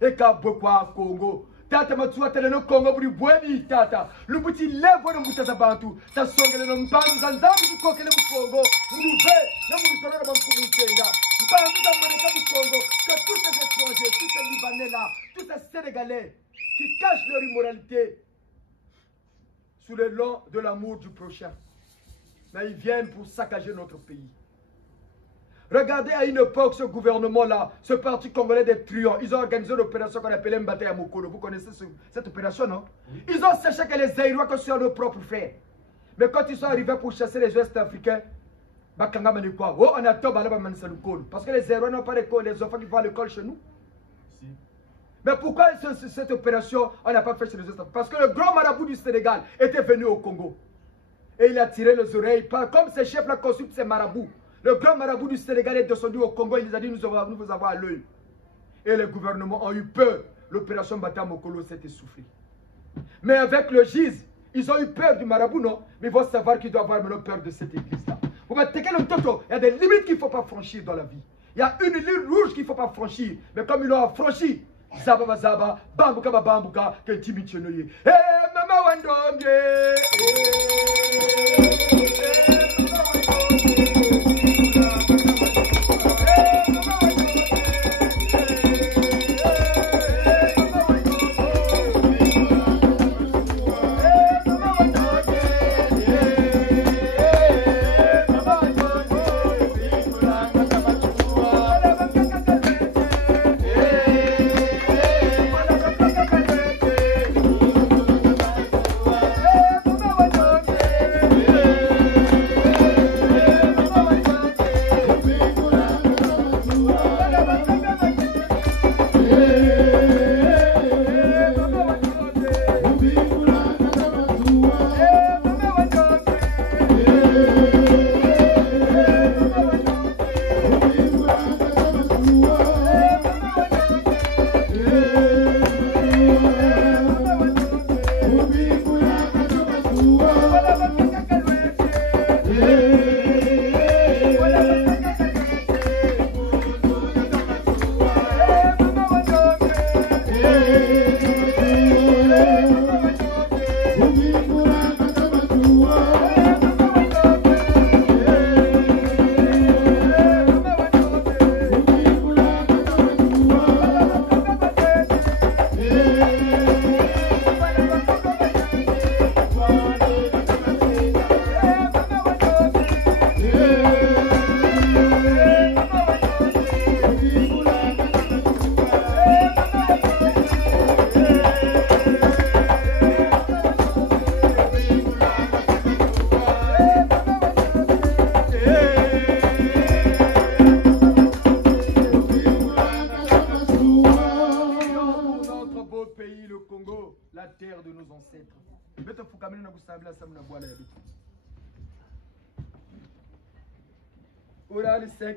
et quand vous Congo. Tata matsua tele no Congo buri bweni tata lubuti levo no mutata bantu ta songele no mbangu zanzambi ko kele mu Congo munuve no munisoro ba mfumitenda mbangu za maneka mu Congo que tous ces étrangers tous ces Libanais là tous ces Sénégalais qui cachent leur immoralité sous le long de l'amour du prochain, mais ils viennent pour saccager notre pays. Regardez à une époque ce gouvernement-là, ce parti congolais des truands, ils ont organisé une opération qu'on appelait Mbate ya Mokolo. Vous connaissez cette opération, non? Ils ont cherché que les Zaïrois que sont nos propres frères. Mais quand ils sont arrivés pour chasser les Ouest-Africains, oh, on a tout parce que les Zaïrois n'ont pas l'école, les enfants qui vont à l'école chez nous. Mais pourquoi cette opération, on n'a pas fait chez les Ouest-Africains? Parce que le grand marabout du Sénégal était venu au Congo. Et il a tiré les oreilles, comme ces chefs-là consultent ces marabouts. Le grand marabout du Sénégal est descendu au Congo, il nous a dit nous vous avons à l'œil. Et les gouvernements ont eu peur. L'opération Bata Mokolo s'est essoufflée. Mais avec le GIZ, ils ont eu peur du marabout, non? Mais ils vont savoir qu'ils doivent avoir maintenant peur de cette église-là. Il y a des limites qu'il ne faut pas franchir dans la vie. Il y a une ligne rouge qu'il ne faut pas franchir. Mais comme ils l'ont franchi, Zaba Zaba, Bambuka Bambuka, que Timichenoye. Eh, maman,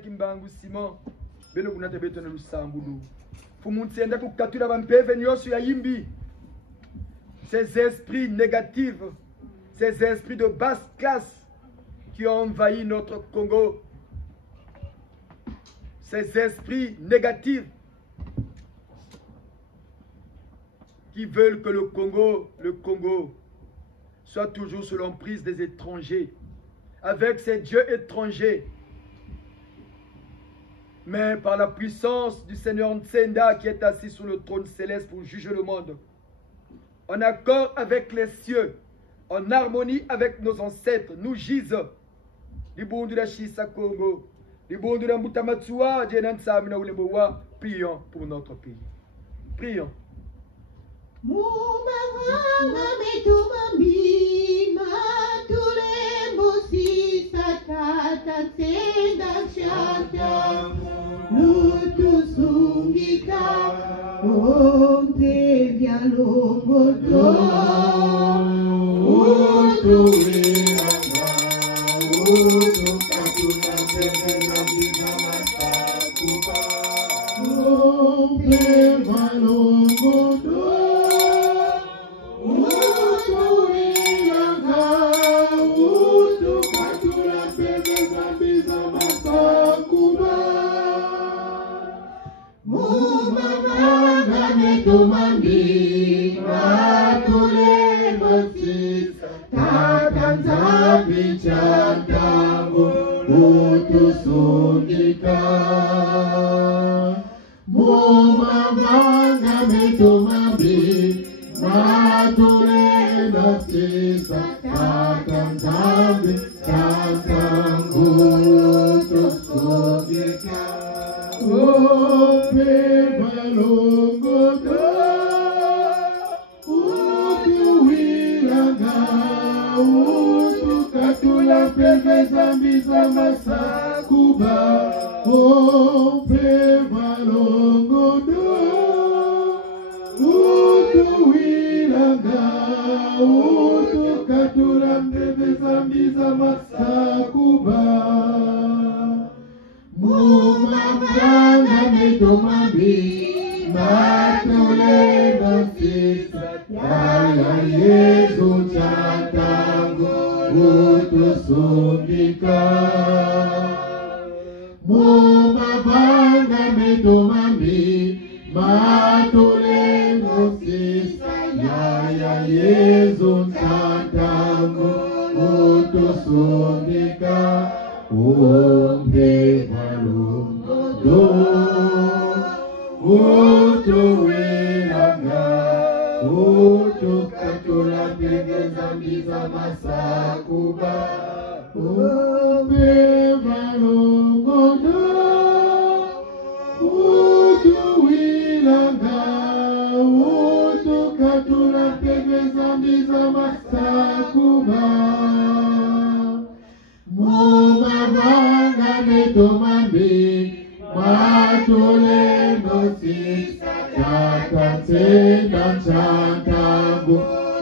Kimbangu Simon belo kunate beto na lusambudu fumuntienda kukatula bampeve nyoso ya yimbi ces esprits négatifs, ces esprits de basse classe qui ont envahi notre Congo, ces esprits négatifs qui veulent que le Congo soit toujours sous l'emprise des étrangers, avec ses dieux étrangers. Mais par la puissance du Seigneur Ntsenda qui est assis sur le trône céleste pour juger le monde, en accord avec les cieux, en harmonie avec nos ancêtres, nous gisons. Libundu la Shisa Congo, Libundu la Mutamatsua, Djenansamina Ulebowa, prions pour notre pays. Prions. Yesu sondika umbe walungodo utuwelanga utukatula pegeza mbiza masakuba umbe walungodo utuwelanga utukatula pegeza mbiza masakuba Mumavanga metomambi matolendo sisa Tatatenda chantangu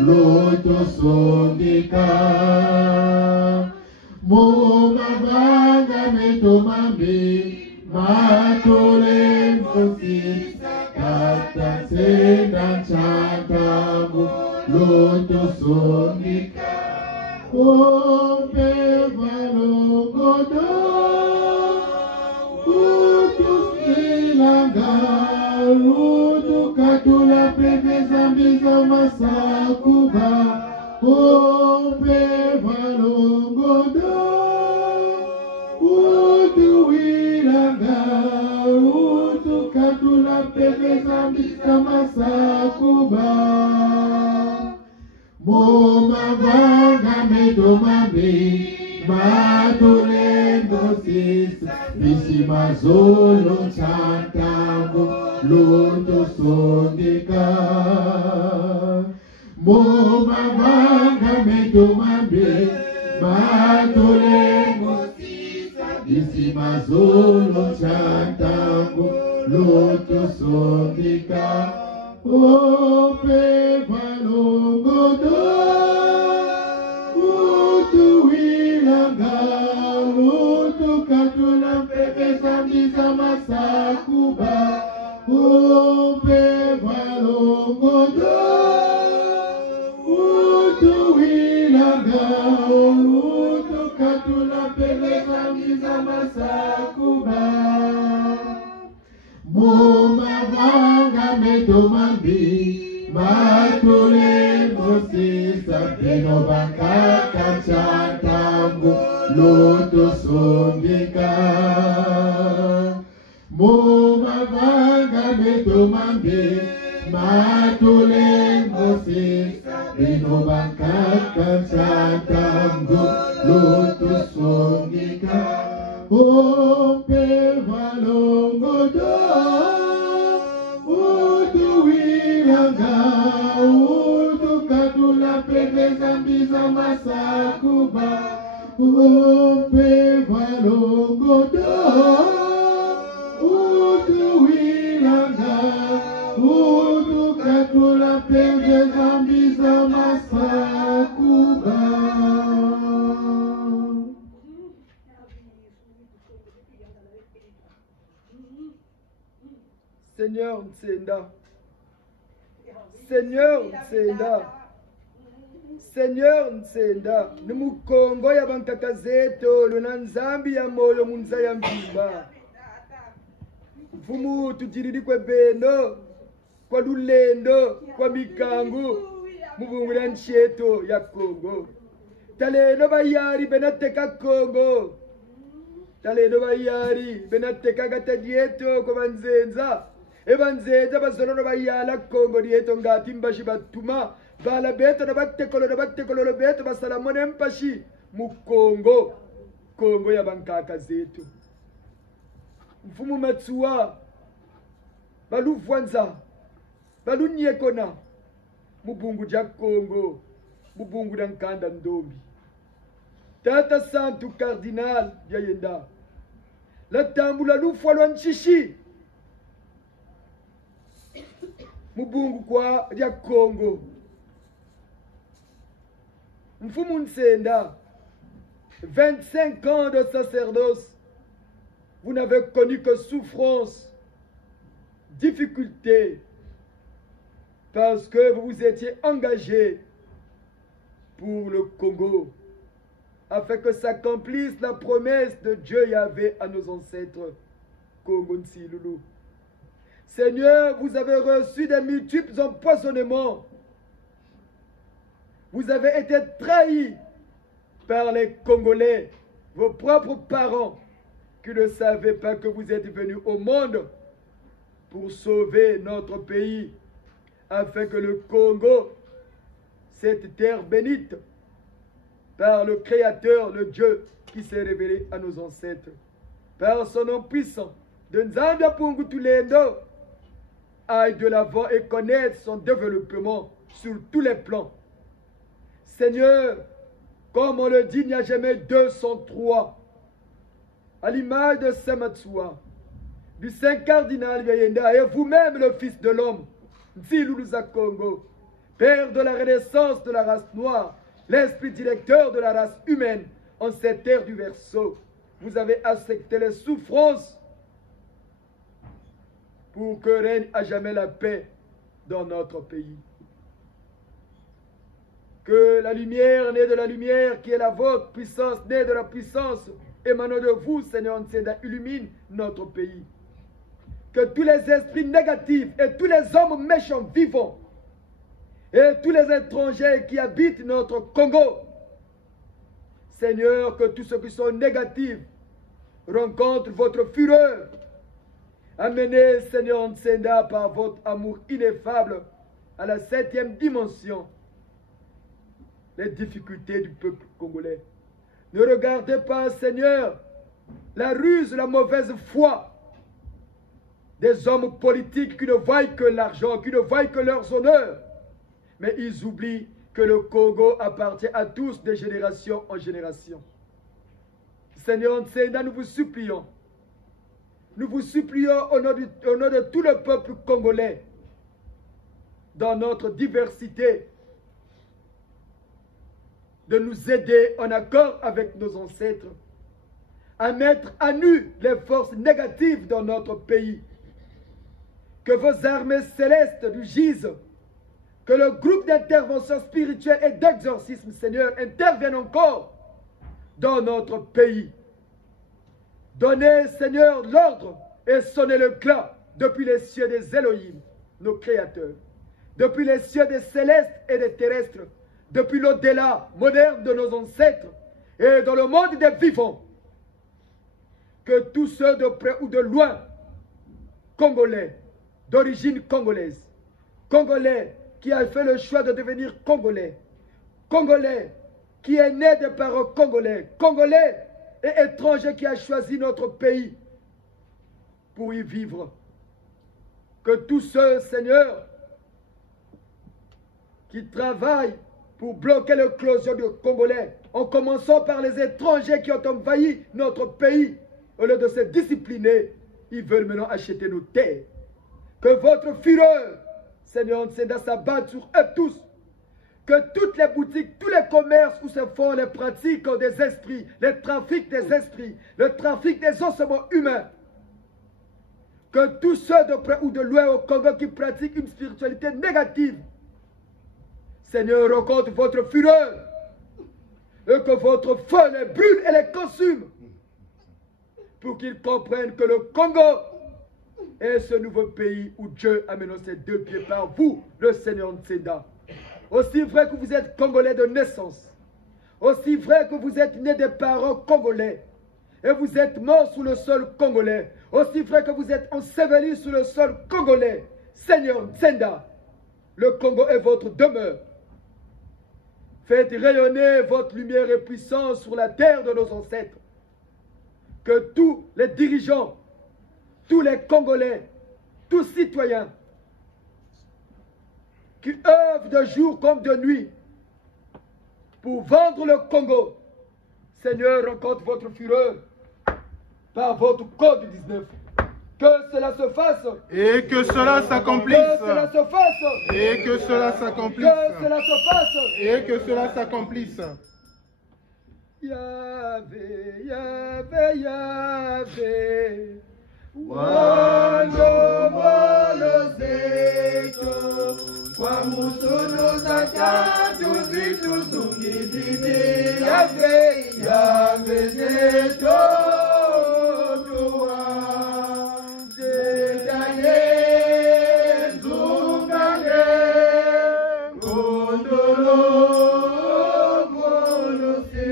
loto sondika Mumavanga metomambi matolendo sisa Tatatenda chantangu loto sondika Ompe valongodo utusilanga utukatula peveza mbiza masakuba Ompe valongodo utuwilanga utukatula peveza mbiza masakuba Mumavanga metomambi matolendo sisa Bisimazolo chantango loto sondika Mumavanga metomambi matolendo sisa Bisimazolo chantango loto sondika Ope valongodo utuwilanga utukatula pepesa mbiza masakuba Ope valongodo utuwilanga utukatula pepesa mbiza masakuba Mumavanga metomambi matolendo sisa Beno bakaka chantangu loto sondika Mumavanga metomambi matolendo sisa Beno bakaka chantangu loto sondika Ompe valongodo utuwilanga utukatula peveza mbiza masakuba Ompe valongodo utuwilanga utukatula peveza mbiza masakuba Seigneur Ntsenda, Seigneur Ntsenda, Seigneur Ntsenda, Numukongo ya bankaka zetu luna nzambi ya moyo munza ya mbimba. Mfumu tujiriri kwe beno, kwa lulendo, kwa mikangu, mubungula ncheto ya Kongo. Taleno bayari benateka Kongo. Taleno bayari benateka gatajieto kwa banzenza. Ebanzenza basolono bayala Kongo dieto ngati mbashi batuma. Bala beto na batekolo beto basalamone mpashi mu Kongo. Kongo ya bankaka zetu. Mfumu Matsuwa baluvwanza balunyekona mubungu ja Kongo mubungu da nkanda ndombi Tata Santu Cardinal Yayenda la tambula lufwa lwa nchishi mubungu kwa ya Kongo Mfumu Ntsenda 25 ans de sacerdoce. Vous n'avez connu que souffrance, difficulté, parce que vous vous étiez engagé pour le Congo, afin que s'accomplisse la promesse de Dieu Yahvé à nos ancêtres, Congo Nsilulu. Seigneur, vous avez reçu des multiples empoisonnements. Vous avez été trahi par les Congolais, vos propres parents, qui ne savaient pas que vous êtes venus au monde pour sauver notre pays, afin que le Congo, cette terre bénite, par le Créateur, le Dieu qui s'est révélé à nos ancêtres, par son nom puissant, de Nzanda Pungutulendo, aille de l'avant et connaître son développement sur tous les plans. Seigneur, comme on le dit, il n'y a jamais 203. À l'image de Samatsua, du Saint Cardinal Yayenda, et vous-même le Fils de l'homme, Nziloulouza Congo, Père de la renaissance de la race noire, l'esprit directeur de la race humaine, en cette terre du Verseau, vous avez accepté les souffrances pour que règne à jamais la paix dans notre pays. Que la lumière née de la lumière, qui est la vôtre, puissance née de la puissance, émanant de vous, Seigneur Nzenda, illumine notre pays. Que tous les esprits négatifs et tous les hommes méchants vivants et tous les étrangers qui habitent notre Congo, Seigneur, que tous ceux qui sont négatifs rencontrent votre fureur. Amenez, Seigneur Nzenda, par votre amour ineffable à la 7e dimension, les difficultés du peuple congolais. Ne regardez pas, Seigneur, la ruse, la mauvaise foi des hommes politiques qui ne voient que l'argent, qui ne voient que leurs honneurs. Mais ils oublient que le Congo appartient à tous de génération en génération. Seigneur Nzenda, nous vous supplions au nom de tout le peuple congolais, dans notre diversité, de nous aider en accord avec nos ancêtres à mettre à nu les forces négatives dans notre pays. Que vos armées célestes nous gisent, que le groupe d'intervention spirituelle et d'exorcisme, Seigneur, intervienne encore dans notre pays. Donnez, Seigneur, l'ordre et sonnez le glas depuis les cieux des Elohim, nos créateurs, depuis les cieux des célestes et des terrestres, depuis l'au-delà moderne de nos ancêtres et dans le monde des vivants. Que tous ceux de près ou de loin, Congolais, d'origine congolaise, Congolais qui a fait le choix de devenir Congolais, Congolais qui est né de parents congolais, Congolais et étranger qui a choisi notre pays pour y vivre. Que tous ceux, Seigneur, qui travaillent pour bloquer l'éclosion du Congolais, en commençant par les étrangers qui ont envahi notre pays, au lieu de se discipliner, ils veulent maintenant acheter nos terres. Que votre fureur, Seigneur Nzenda, s'abatte sur eux tous. Que toutes les boutiques, tous les commerces où se font les pratiques des esprits, les trafics des esprits, le trafic des ossements humains, que tous ceux de près ou de loin au Congo qui pratiquent une spiritualité négative, Seigneur, rencontre votre fureur et que votre feu les brûle et les consume pour qu'ils comprennent que le Congo est ce nouveau pays où Dieu a mené ses deux pieds par vous, le Seigneur Nzenda. Aussi vrai que vous êtes Congolais de naissance, aussi vrai que vous êtes né des parents congolais et vous êtes mort sous le sol congolais, aussi vrai que vous êtes enseveli sous le sol congolais, Seigneur Nzenda, le Congo est votre demeure. Faites rayonner votre lumière et puissance sur la terre de nos ancêtres. Que tous les dirigeants, tous les Congolais, tous citoyens qui œuvrent de jour comme de nuit pour vendre le Congo, Seigneur, rencontre votre fureur par votre code 19. Que cela se fasse. Et que cela s'accomplisse. Que cela se fasse. Et que cela s'accomplisse. Que cela se fasse. Et que cela s'accomplisse. Yahvé, Yahvé, Yahvé. Wandomo lozeto kwa musono zaka tuzitu zungididi Yahvé, Yahvé zeto tuwa zedane zungane kondolo kolose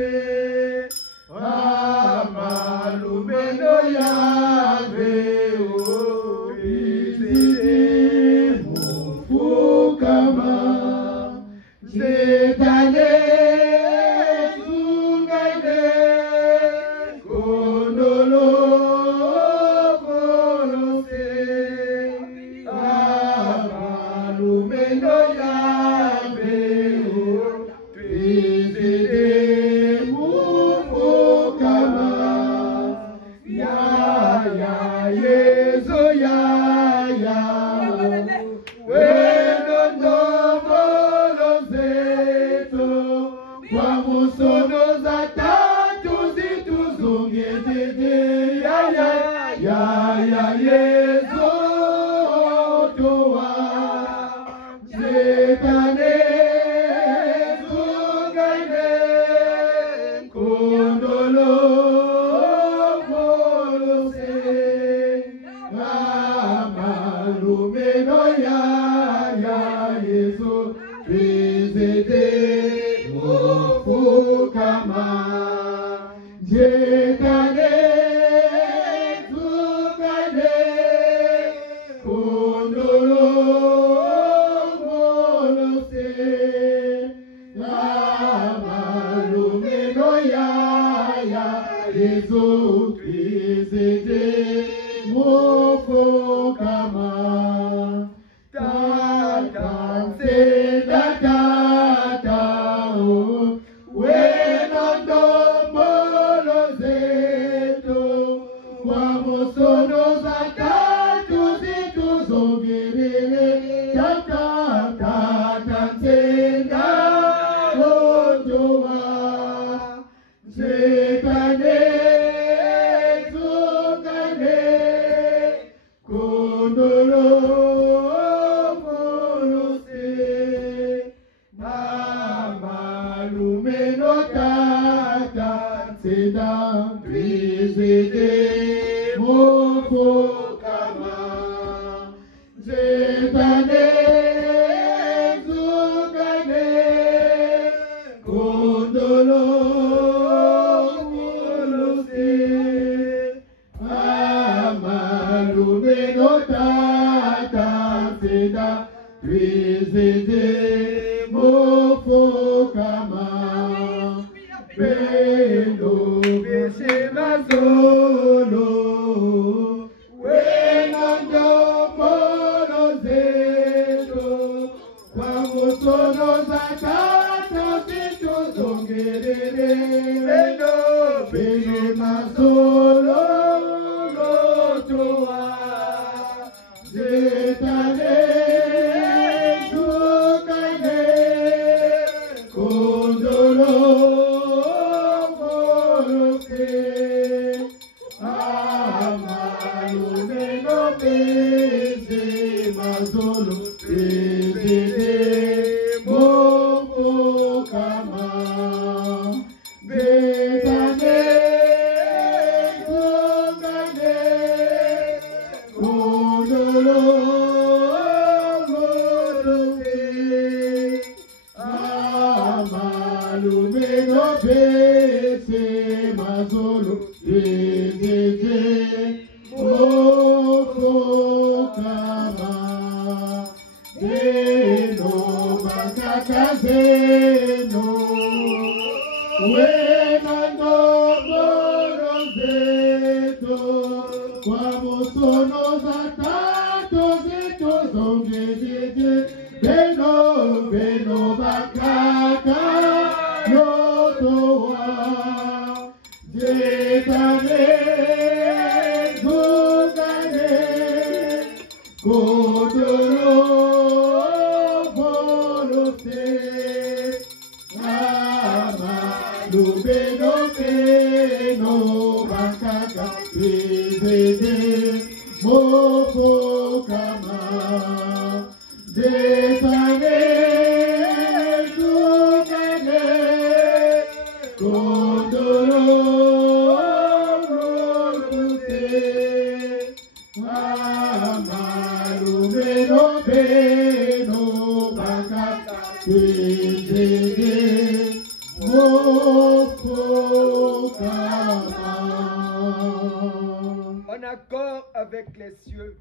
En accord avec les cieux,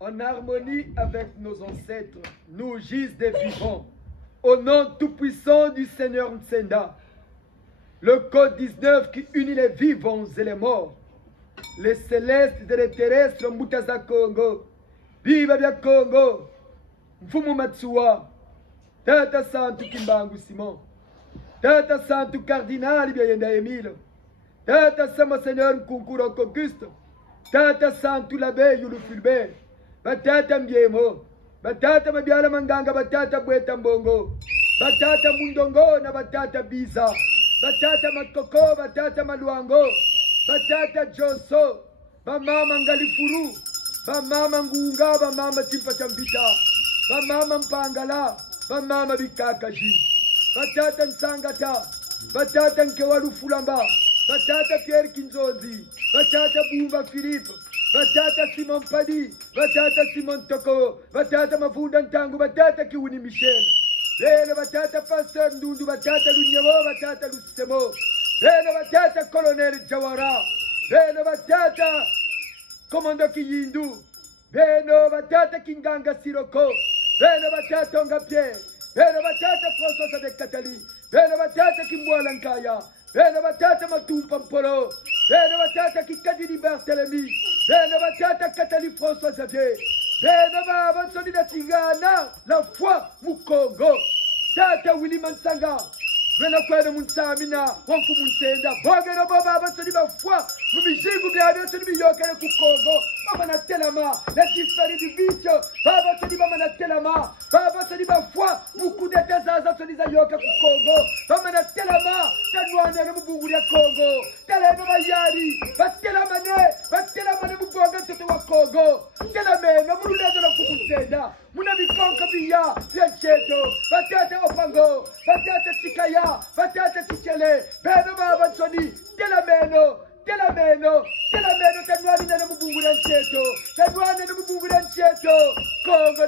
en harmonie avec nos ancêtres, nous gisent des vivants, au nom tout-puissant du Seigneur Nsenda, le code 19 qui unit les vivants et les morts, les célestes et les terrestres, Mutaza Congo, Viva Bia Congo, Mfumu Matsua, Tata Santu Kimbangu Simon, Tata Santu Cardinal Biayenda Emile, Tata Sama Seigneur Nkunkuro Auguste, Tata Santu Labe Yulu Fulbert, Batata Mbiemo, Batata Mabiala Manganga, Batata Bweta Mbongo, Batata Mundongo na Batata Biza, Batata Makoko, Batata Maluango, Batata Joso, Bamama Ngalifuru, Bamama Ngunga, Bamama Timpachambita, Bamama Mpangala, Bamama Bikakaji, Batata Nsangata, Batata Nkewalu Fulamba, Batata Pierre Kinzozi, Batata Bumba Philippe, Batata Simon Padi, Batata Simon Toko, Batata Mafunda Ntangu, Batata Kiwuni Michel, Bele Batata Pastor Ndundu, Batata Lunyemo, Batata Lusemo, bene batata Colonel Jawara, bene batata Komando Kiyindu, bene batata Kinganga Siroko, bene batata Ngapie, bene batata François de Katali, bene batata Kimwalankaya, bene batata Matumpa Mpolo, bene batata Kikadiri Barthélemy, bene batata Katali François Xavier, bene baba Sonida Tigana, la foi Mukongo, tata Willy Mansanga, bene kwene Munsamina, Wanfu Munsenda, bogero baba Sonida foi, Mumishigu Biadio Sonibi Yokere Kukongo, Baba Natelama, la disparu du bicho, Baba Soniba Manatelama, Baba Soniba foi, Muku de Tazaza Soniza Yoka Kukongo, Baba Natelama, Tanwane Muburia Kongo, Telema Yari, Batelamane Mubonga Toto wa Kongo, Telame, Namurula de la Fumusenda, Munabikonka Bia, Piancheto, Batata Opango, Batata Chikaya, Batata Chichele, Beno Baba Soni, Telameno, Tanwani na Mubungu Cheto, Tanwani na Mubungu Cheto, Kongo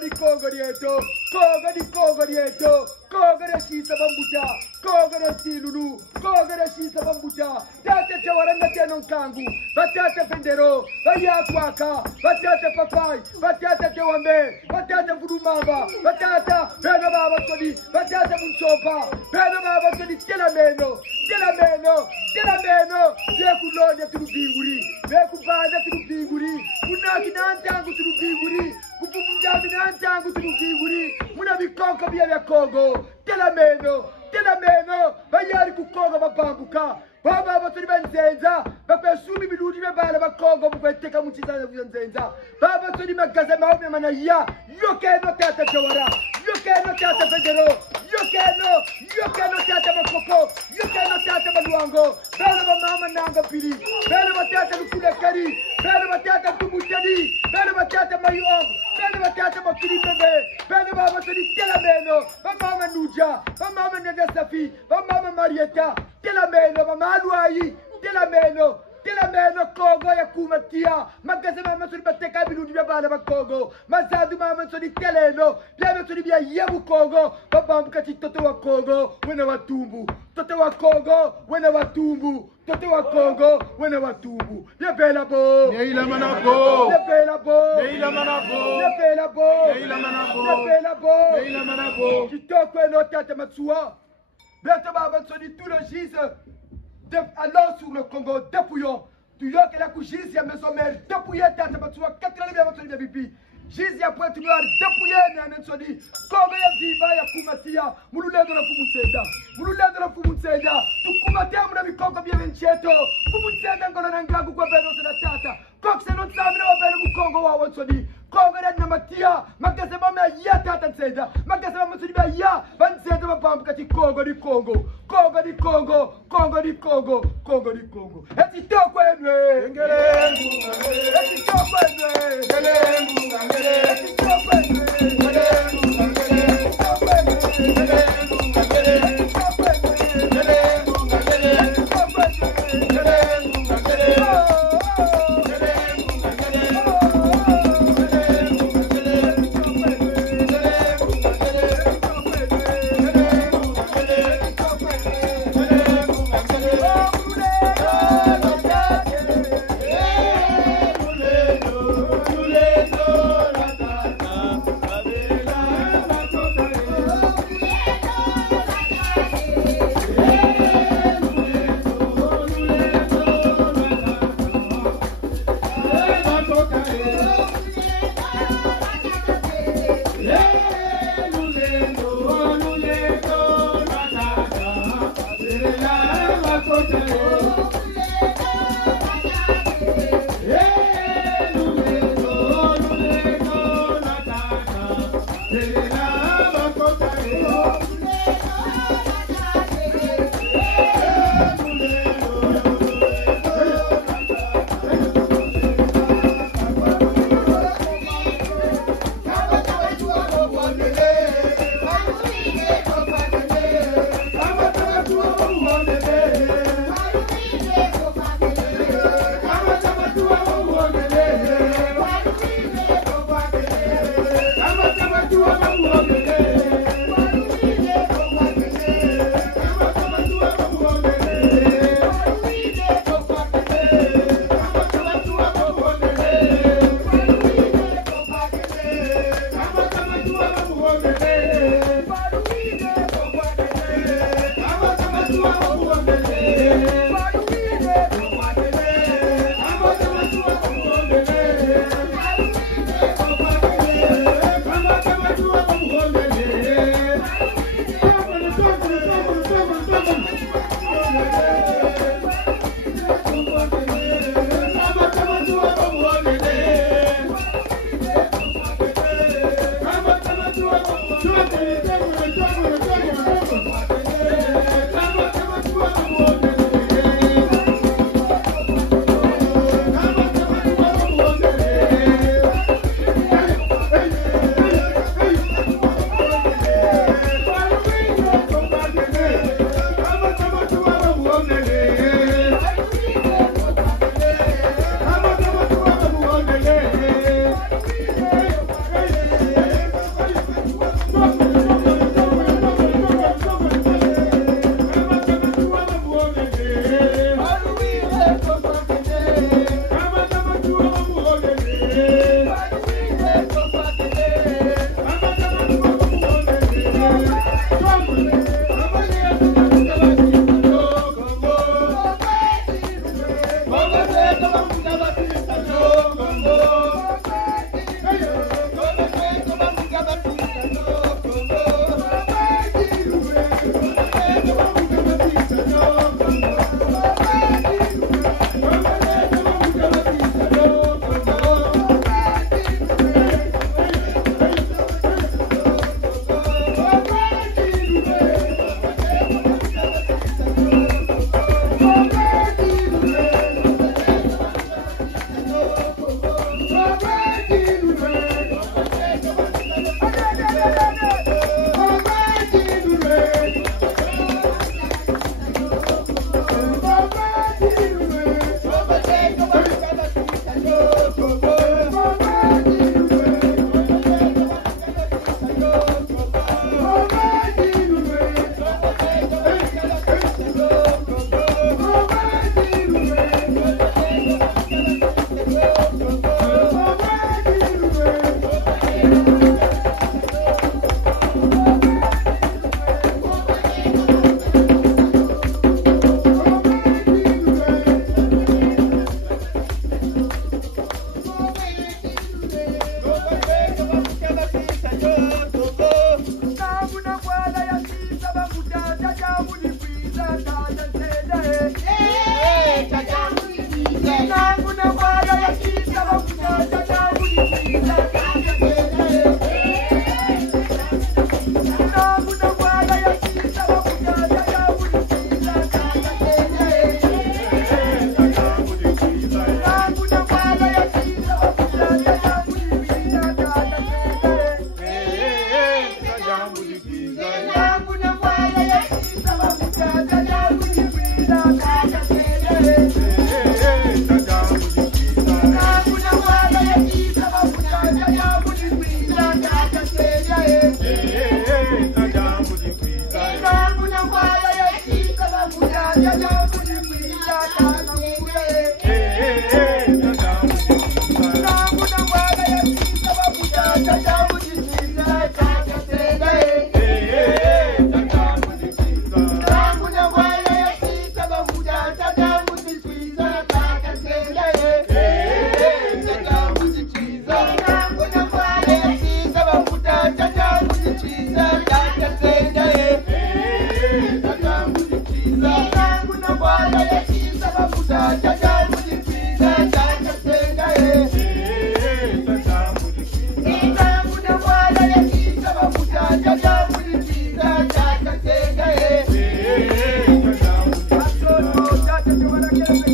Dieto, Kongo Dieto, Kongo de Shisa Bambuta, Kongo de Silulu, Kongo de Shisa Bambuta, Tata Tawarana Tenon Kangu, Batata Fendero, Baya Kwaka, Batata Papai, Batata Tewame, Batata Furumamba, Batata, Bena Baba Soni, Batata Munsopa, Bena Baba Soni, Telameno, Vekulonya Turubinguri, Vekubanda Turubinguri, Kunakinantangu Turubinguri, Kupumunjaminantangu Turubinguri, Munabikonka Bia Kongo, Telameno, Bayari Kukongo Babambuka, Baba Baturi Banzenza, Baba Sumi Biludi Bala Bakongo, Bukateka Muchiza Zenza, Baba Suni Magazama Manaya, Yokeno Tata Jawara, Yokeno Tata Federo, Yokeno Tata Makoko, Yokeno Tata Maluango, Bella Mama Nanga Pili, Bella Tata Lukari, Bella Tata Kumutani, Bella Tata Mayong, Bella Tata Makiri Bebe, Bella Mama Suni Telameno, Mama Nuja, Mama Nadasafi, Mama Marietta, Telameno, Mama Aluai, Telameno, Kongo ya Kumatia, Magazema Masuri Bateka Biludi Bala Kongo, Mazadu Mama Soni Teleno, Piano Soni Bia Yabu Kongo, Babambuka Toto wa Kongo, Wena Watumbu, Toto wa Kongo, Wena Watumbu, Toto wa Kongo, Wena Watumbu, Yabela Bo, Neila Manabo, Yabela Bo, Neila Manabo, Yabela Bo, Neila Manabo, Yabela Bo, Neila Manabo, Kitoko no Tata Matsua, Berta Baba Soni tout le gise. Alors sur le Congo, dépouillons. Tu vois que la couche ici à maison mère, dépouillez ta tabatua, 4 ans de bibi. Jizi après tu dois dépouiller mais Soni. Congo ya viva ya kumatia, mulule de la Fumunsenda. Mulule de la Fumunsenda. Tu kumatia mna Congo bien vencheto. Fumunsenda ngona nangagu kwa beno na tata. Kokse no tsamina wa beno Congo wa Soni. Congo na matia, magase mama ya tata nsenda. Magase mama Soni ya, bansenda mabambuka ti Congo di Congo. Congo di Congo, Congo di Congo, Congo di Congo. Eti toko enwe. Ngelengu ngangere. Eti toko enwe. Ngelengu ngangere. Eti toko enwe. Ngelengu ngangere. Eti toko enwe. Ngelengu ngangere. Eti toko enwe. Ngelengu ngangere. Eti toko enwe. Ngelengu ngangere.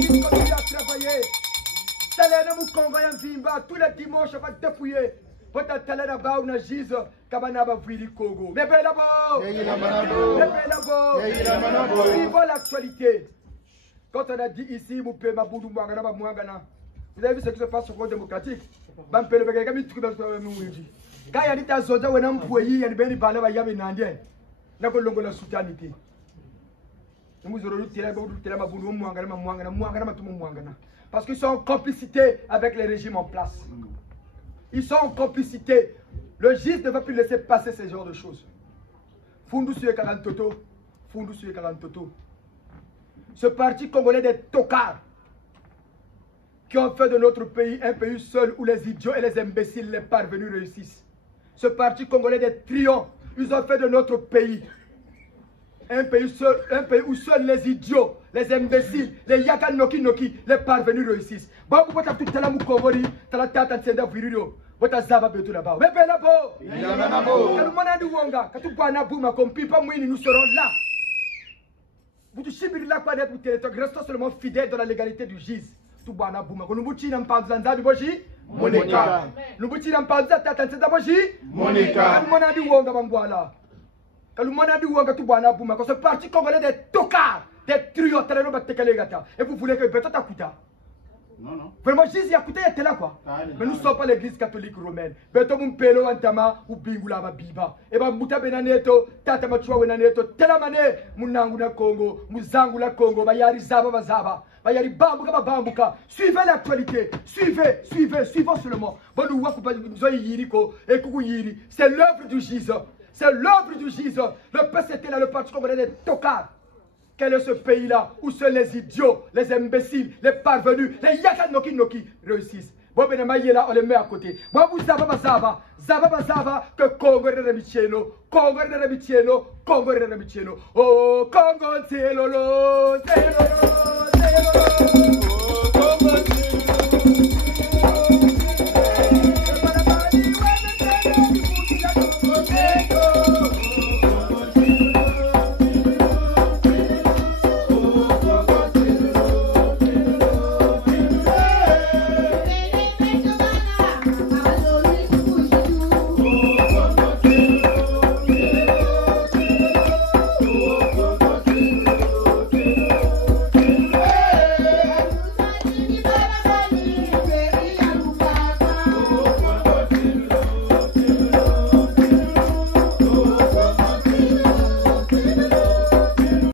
Continue à travailler. Talena Mukongo Yamvimba, tous les dimanches, on va dépouiller. Votre talena ba ou na gise, kabana ba vili Congo. Mais ben là-bas, vivons l'actualité. Quand on a dit ici, Moupé, Maboudou, Mwangana, Mwangana, vous avez vu ce qui se passe sur le Congo démocratique? Bampele, Begami, tout le monde. Quand il y a des tas de gens qui ont été il y a des gens qui ont été nandien. N'a pas longue la soutenité. Nous aurons tiré parce qu'ils sont en complicité avec les régimes en place. Ils sont en complicité. Le GIS ne va plus laisser passer ce genre de choses. Fundu sur 40 toto. Fundu sur 40 toto. Ce parti congolais des tocards qui ont fait de notre pays un pays seul où les idiots et les imbéciles, les parvenus réussissent. Ce parti congolais des triomphs, ils ont fait de notre pays un pays où seuls les idiots, les imbéciles, les yakan noki noki, les parvenus réussissent. Bon, vous pouvez tout à l'heure, Congoli, tu as la tête à tiendre virilio. Vous avez zaba beto là-bas. Mais ben là-bas, quand nous m'en wanga, quand tu bois bouma comme pipa mouini, nous serons là. Vous chibir là quoi d'être territoire, restons seulement fidèles dans la légalité du GIS. Tu bois bouma, quand nous bouti n'en parle d'anza du boji, Monica. Nous bouti n'en parle d'anza de boji, Monica. Quand nous m'en wanga bangwala. Quand nous m'en wanga tu bois bouma, quand ce parti congolais des tocards, des trios, et vous voulez que Beto t'akuta. Non, non. Vraiment, Jésus a coûté, il était là quoi. Mais nous ne sommes pas l'église catholique romaine. Beto Mumpelo Antama ou Bingula Biba. Et bien, Mouta Benaneto, Tata Machua Benaneto, Telamane, Munanguna Congo, Muzangula Congo, Bayari Zaba Bazaba, Bayari Bambuka Bambuka. Suivez l'actualité, suivons seulement. Bon, nous voyons que Yiriko et Koukouiri, c'est l'œuvre du Jésus. C'est l'œuvre du Jésus. Le PCT là, le parti congolais des tocards. Quel est ce pays-là où seuls les idiots, les imbéciles, les parvenus, les yakanoki noki réussissent? Bon, ben, là, on les met à côté. Bon, vous zaba, que Congo est Remicheno, Oh, Congo, c'est lolo.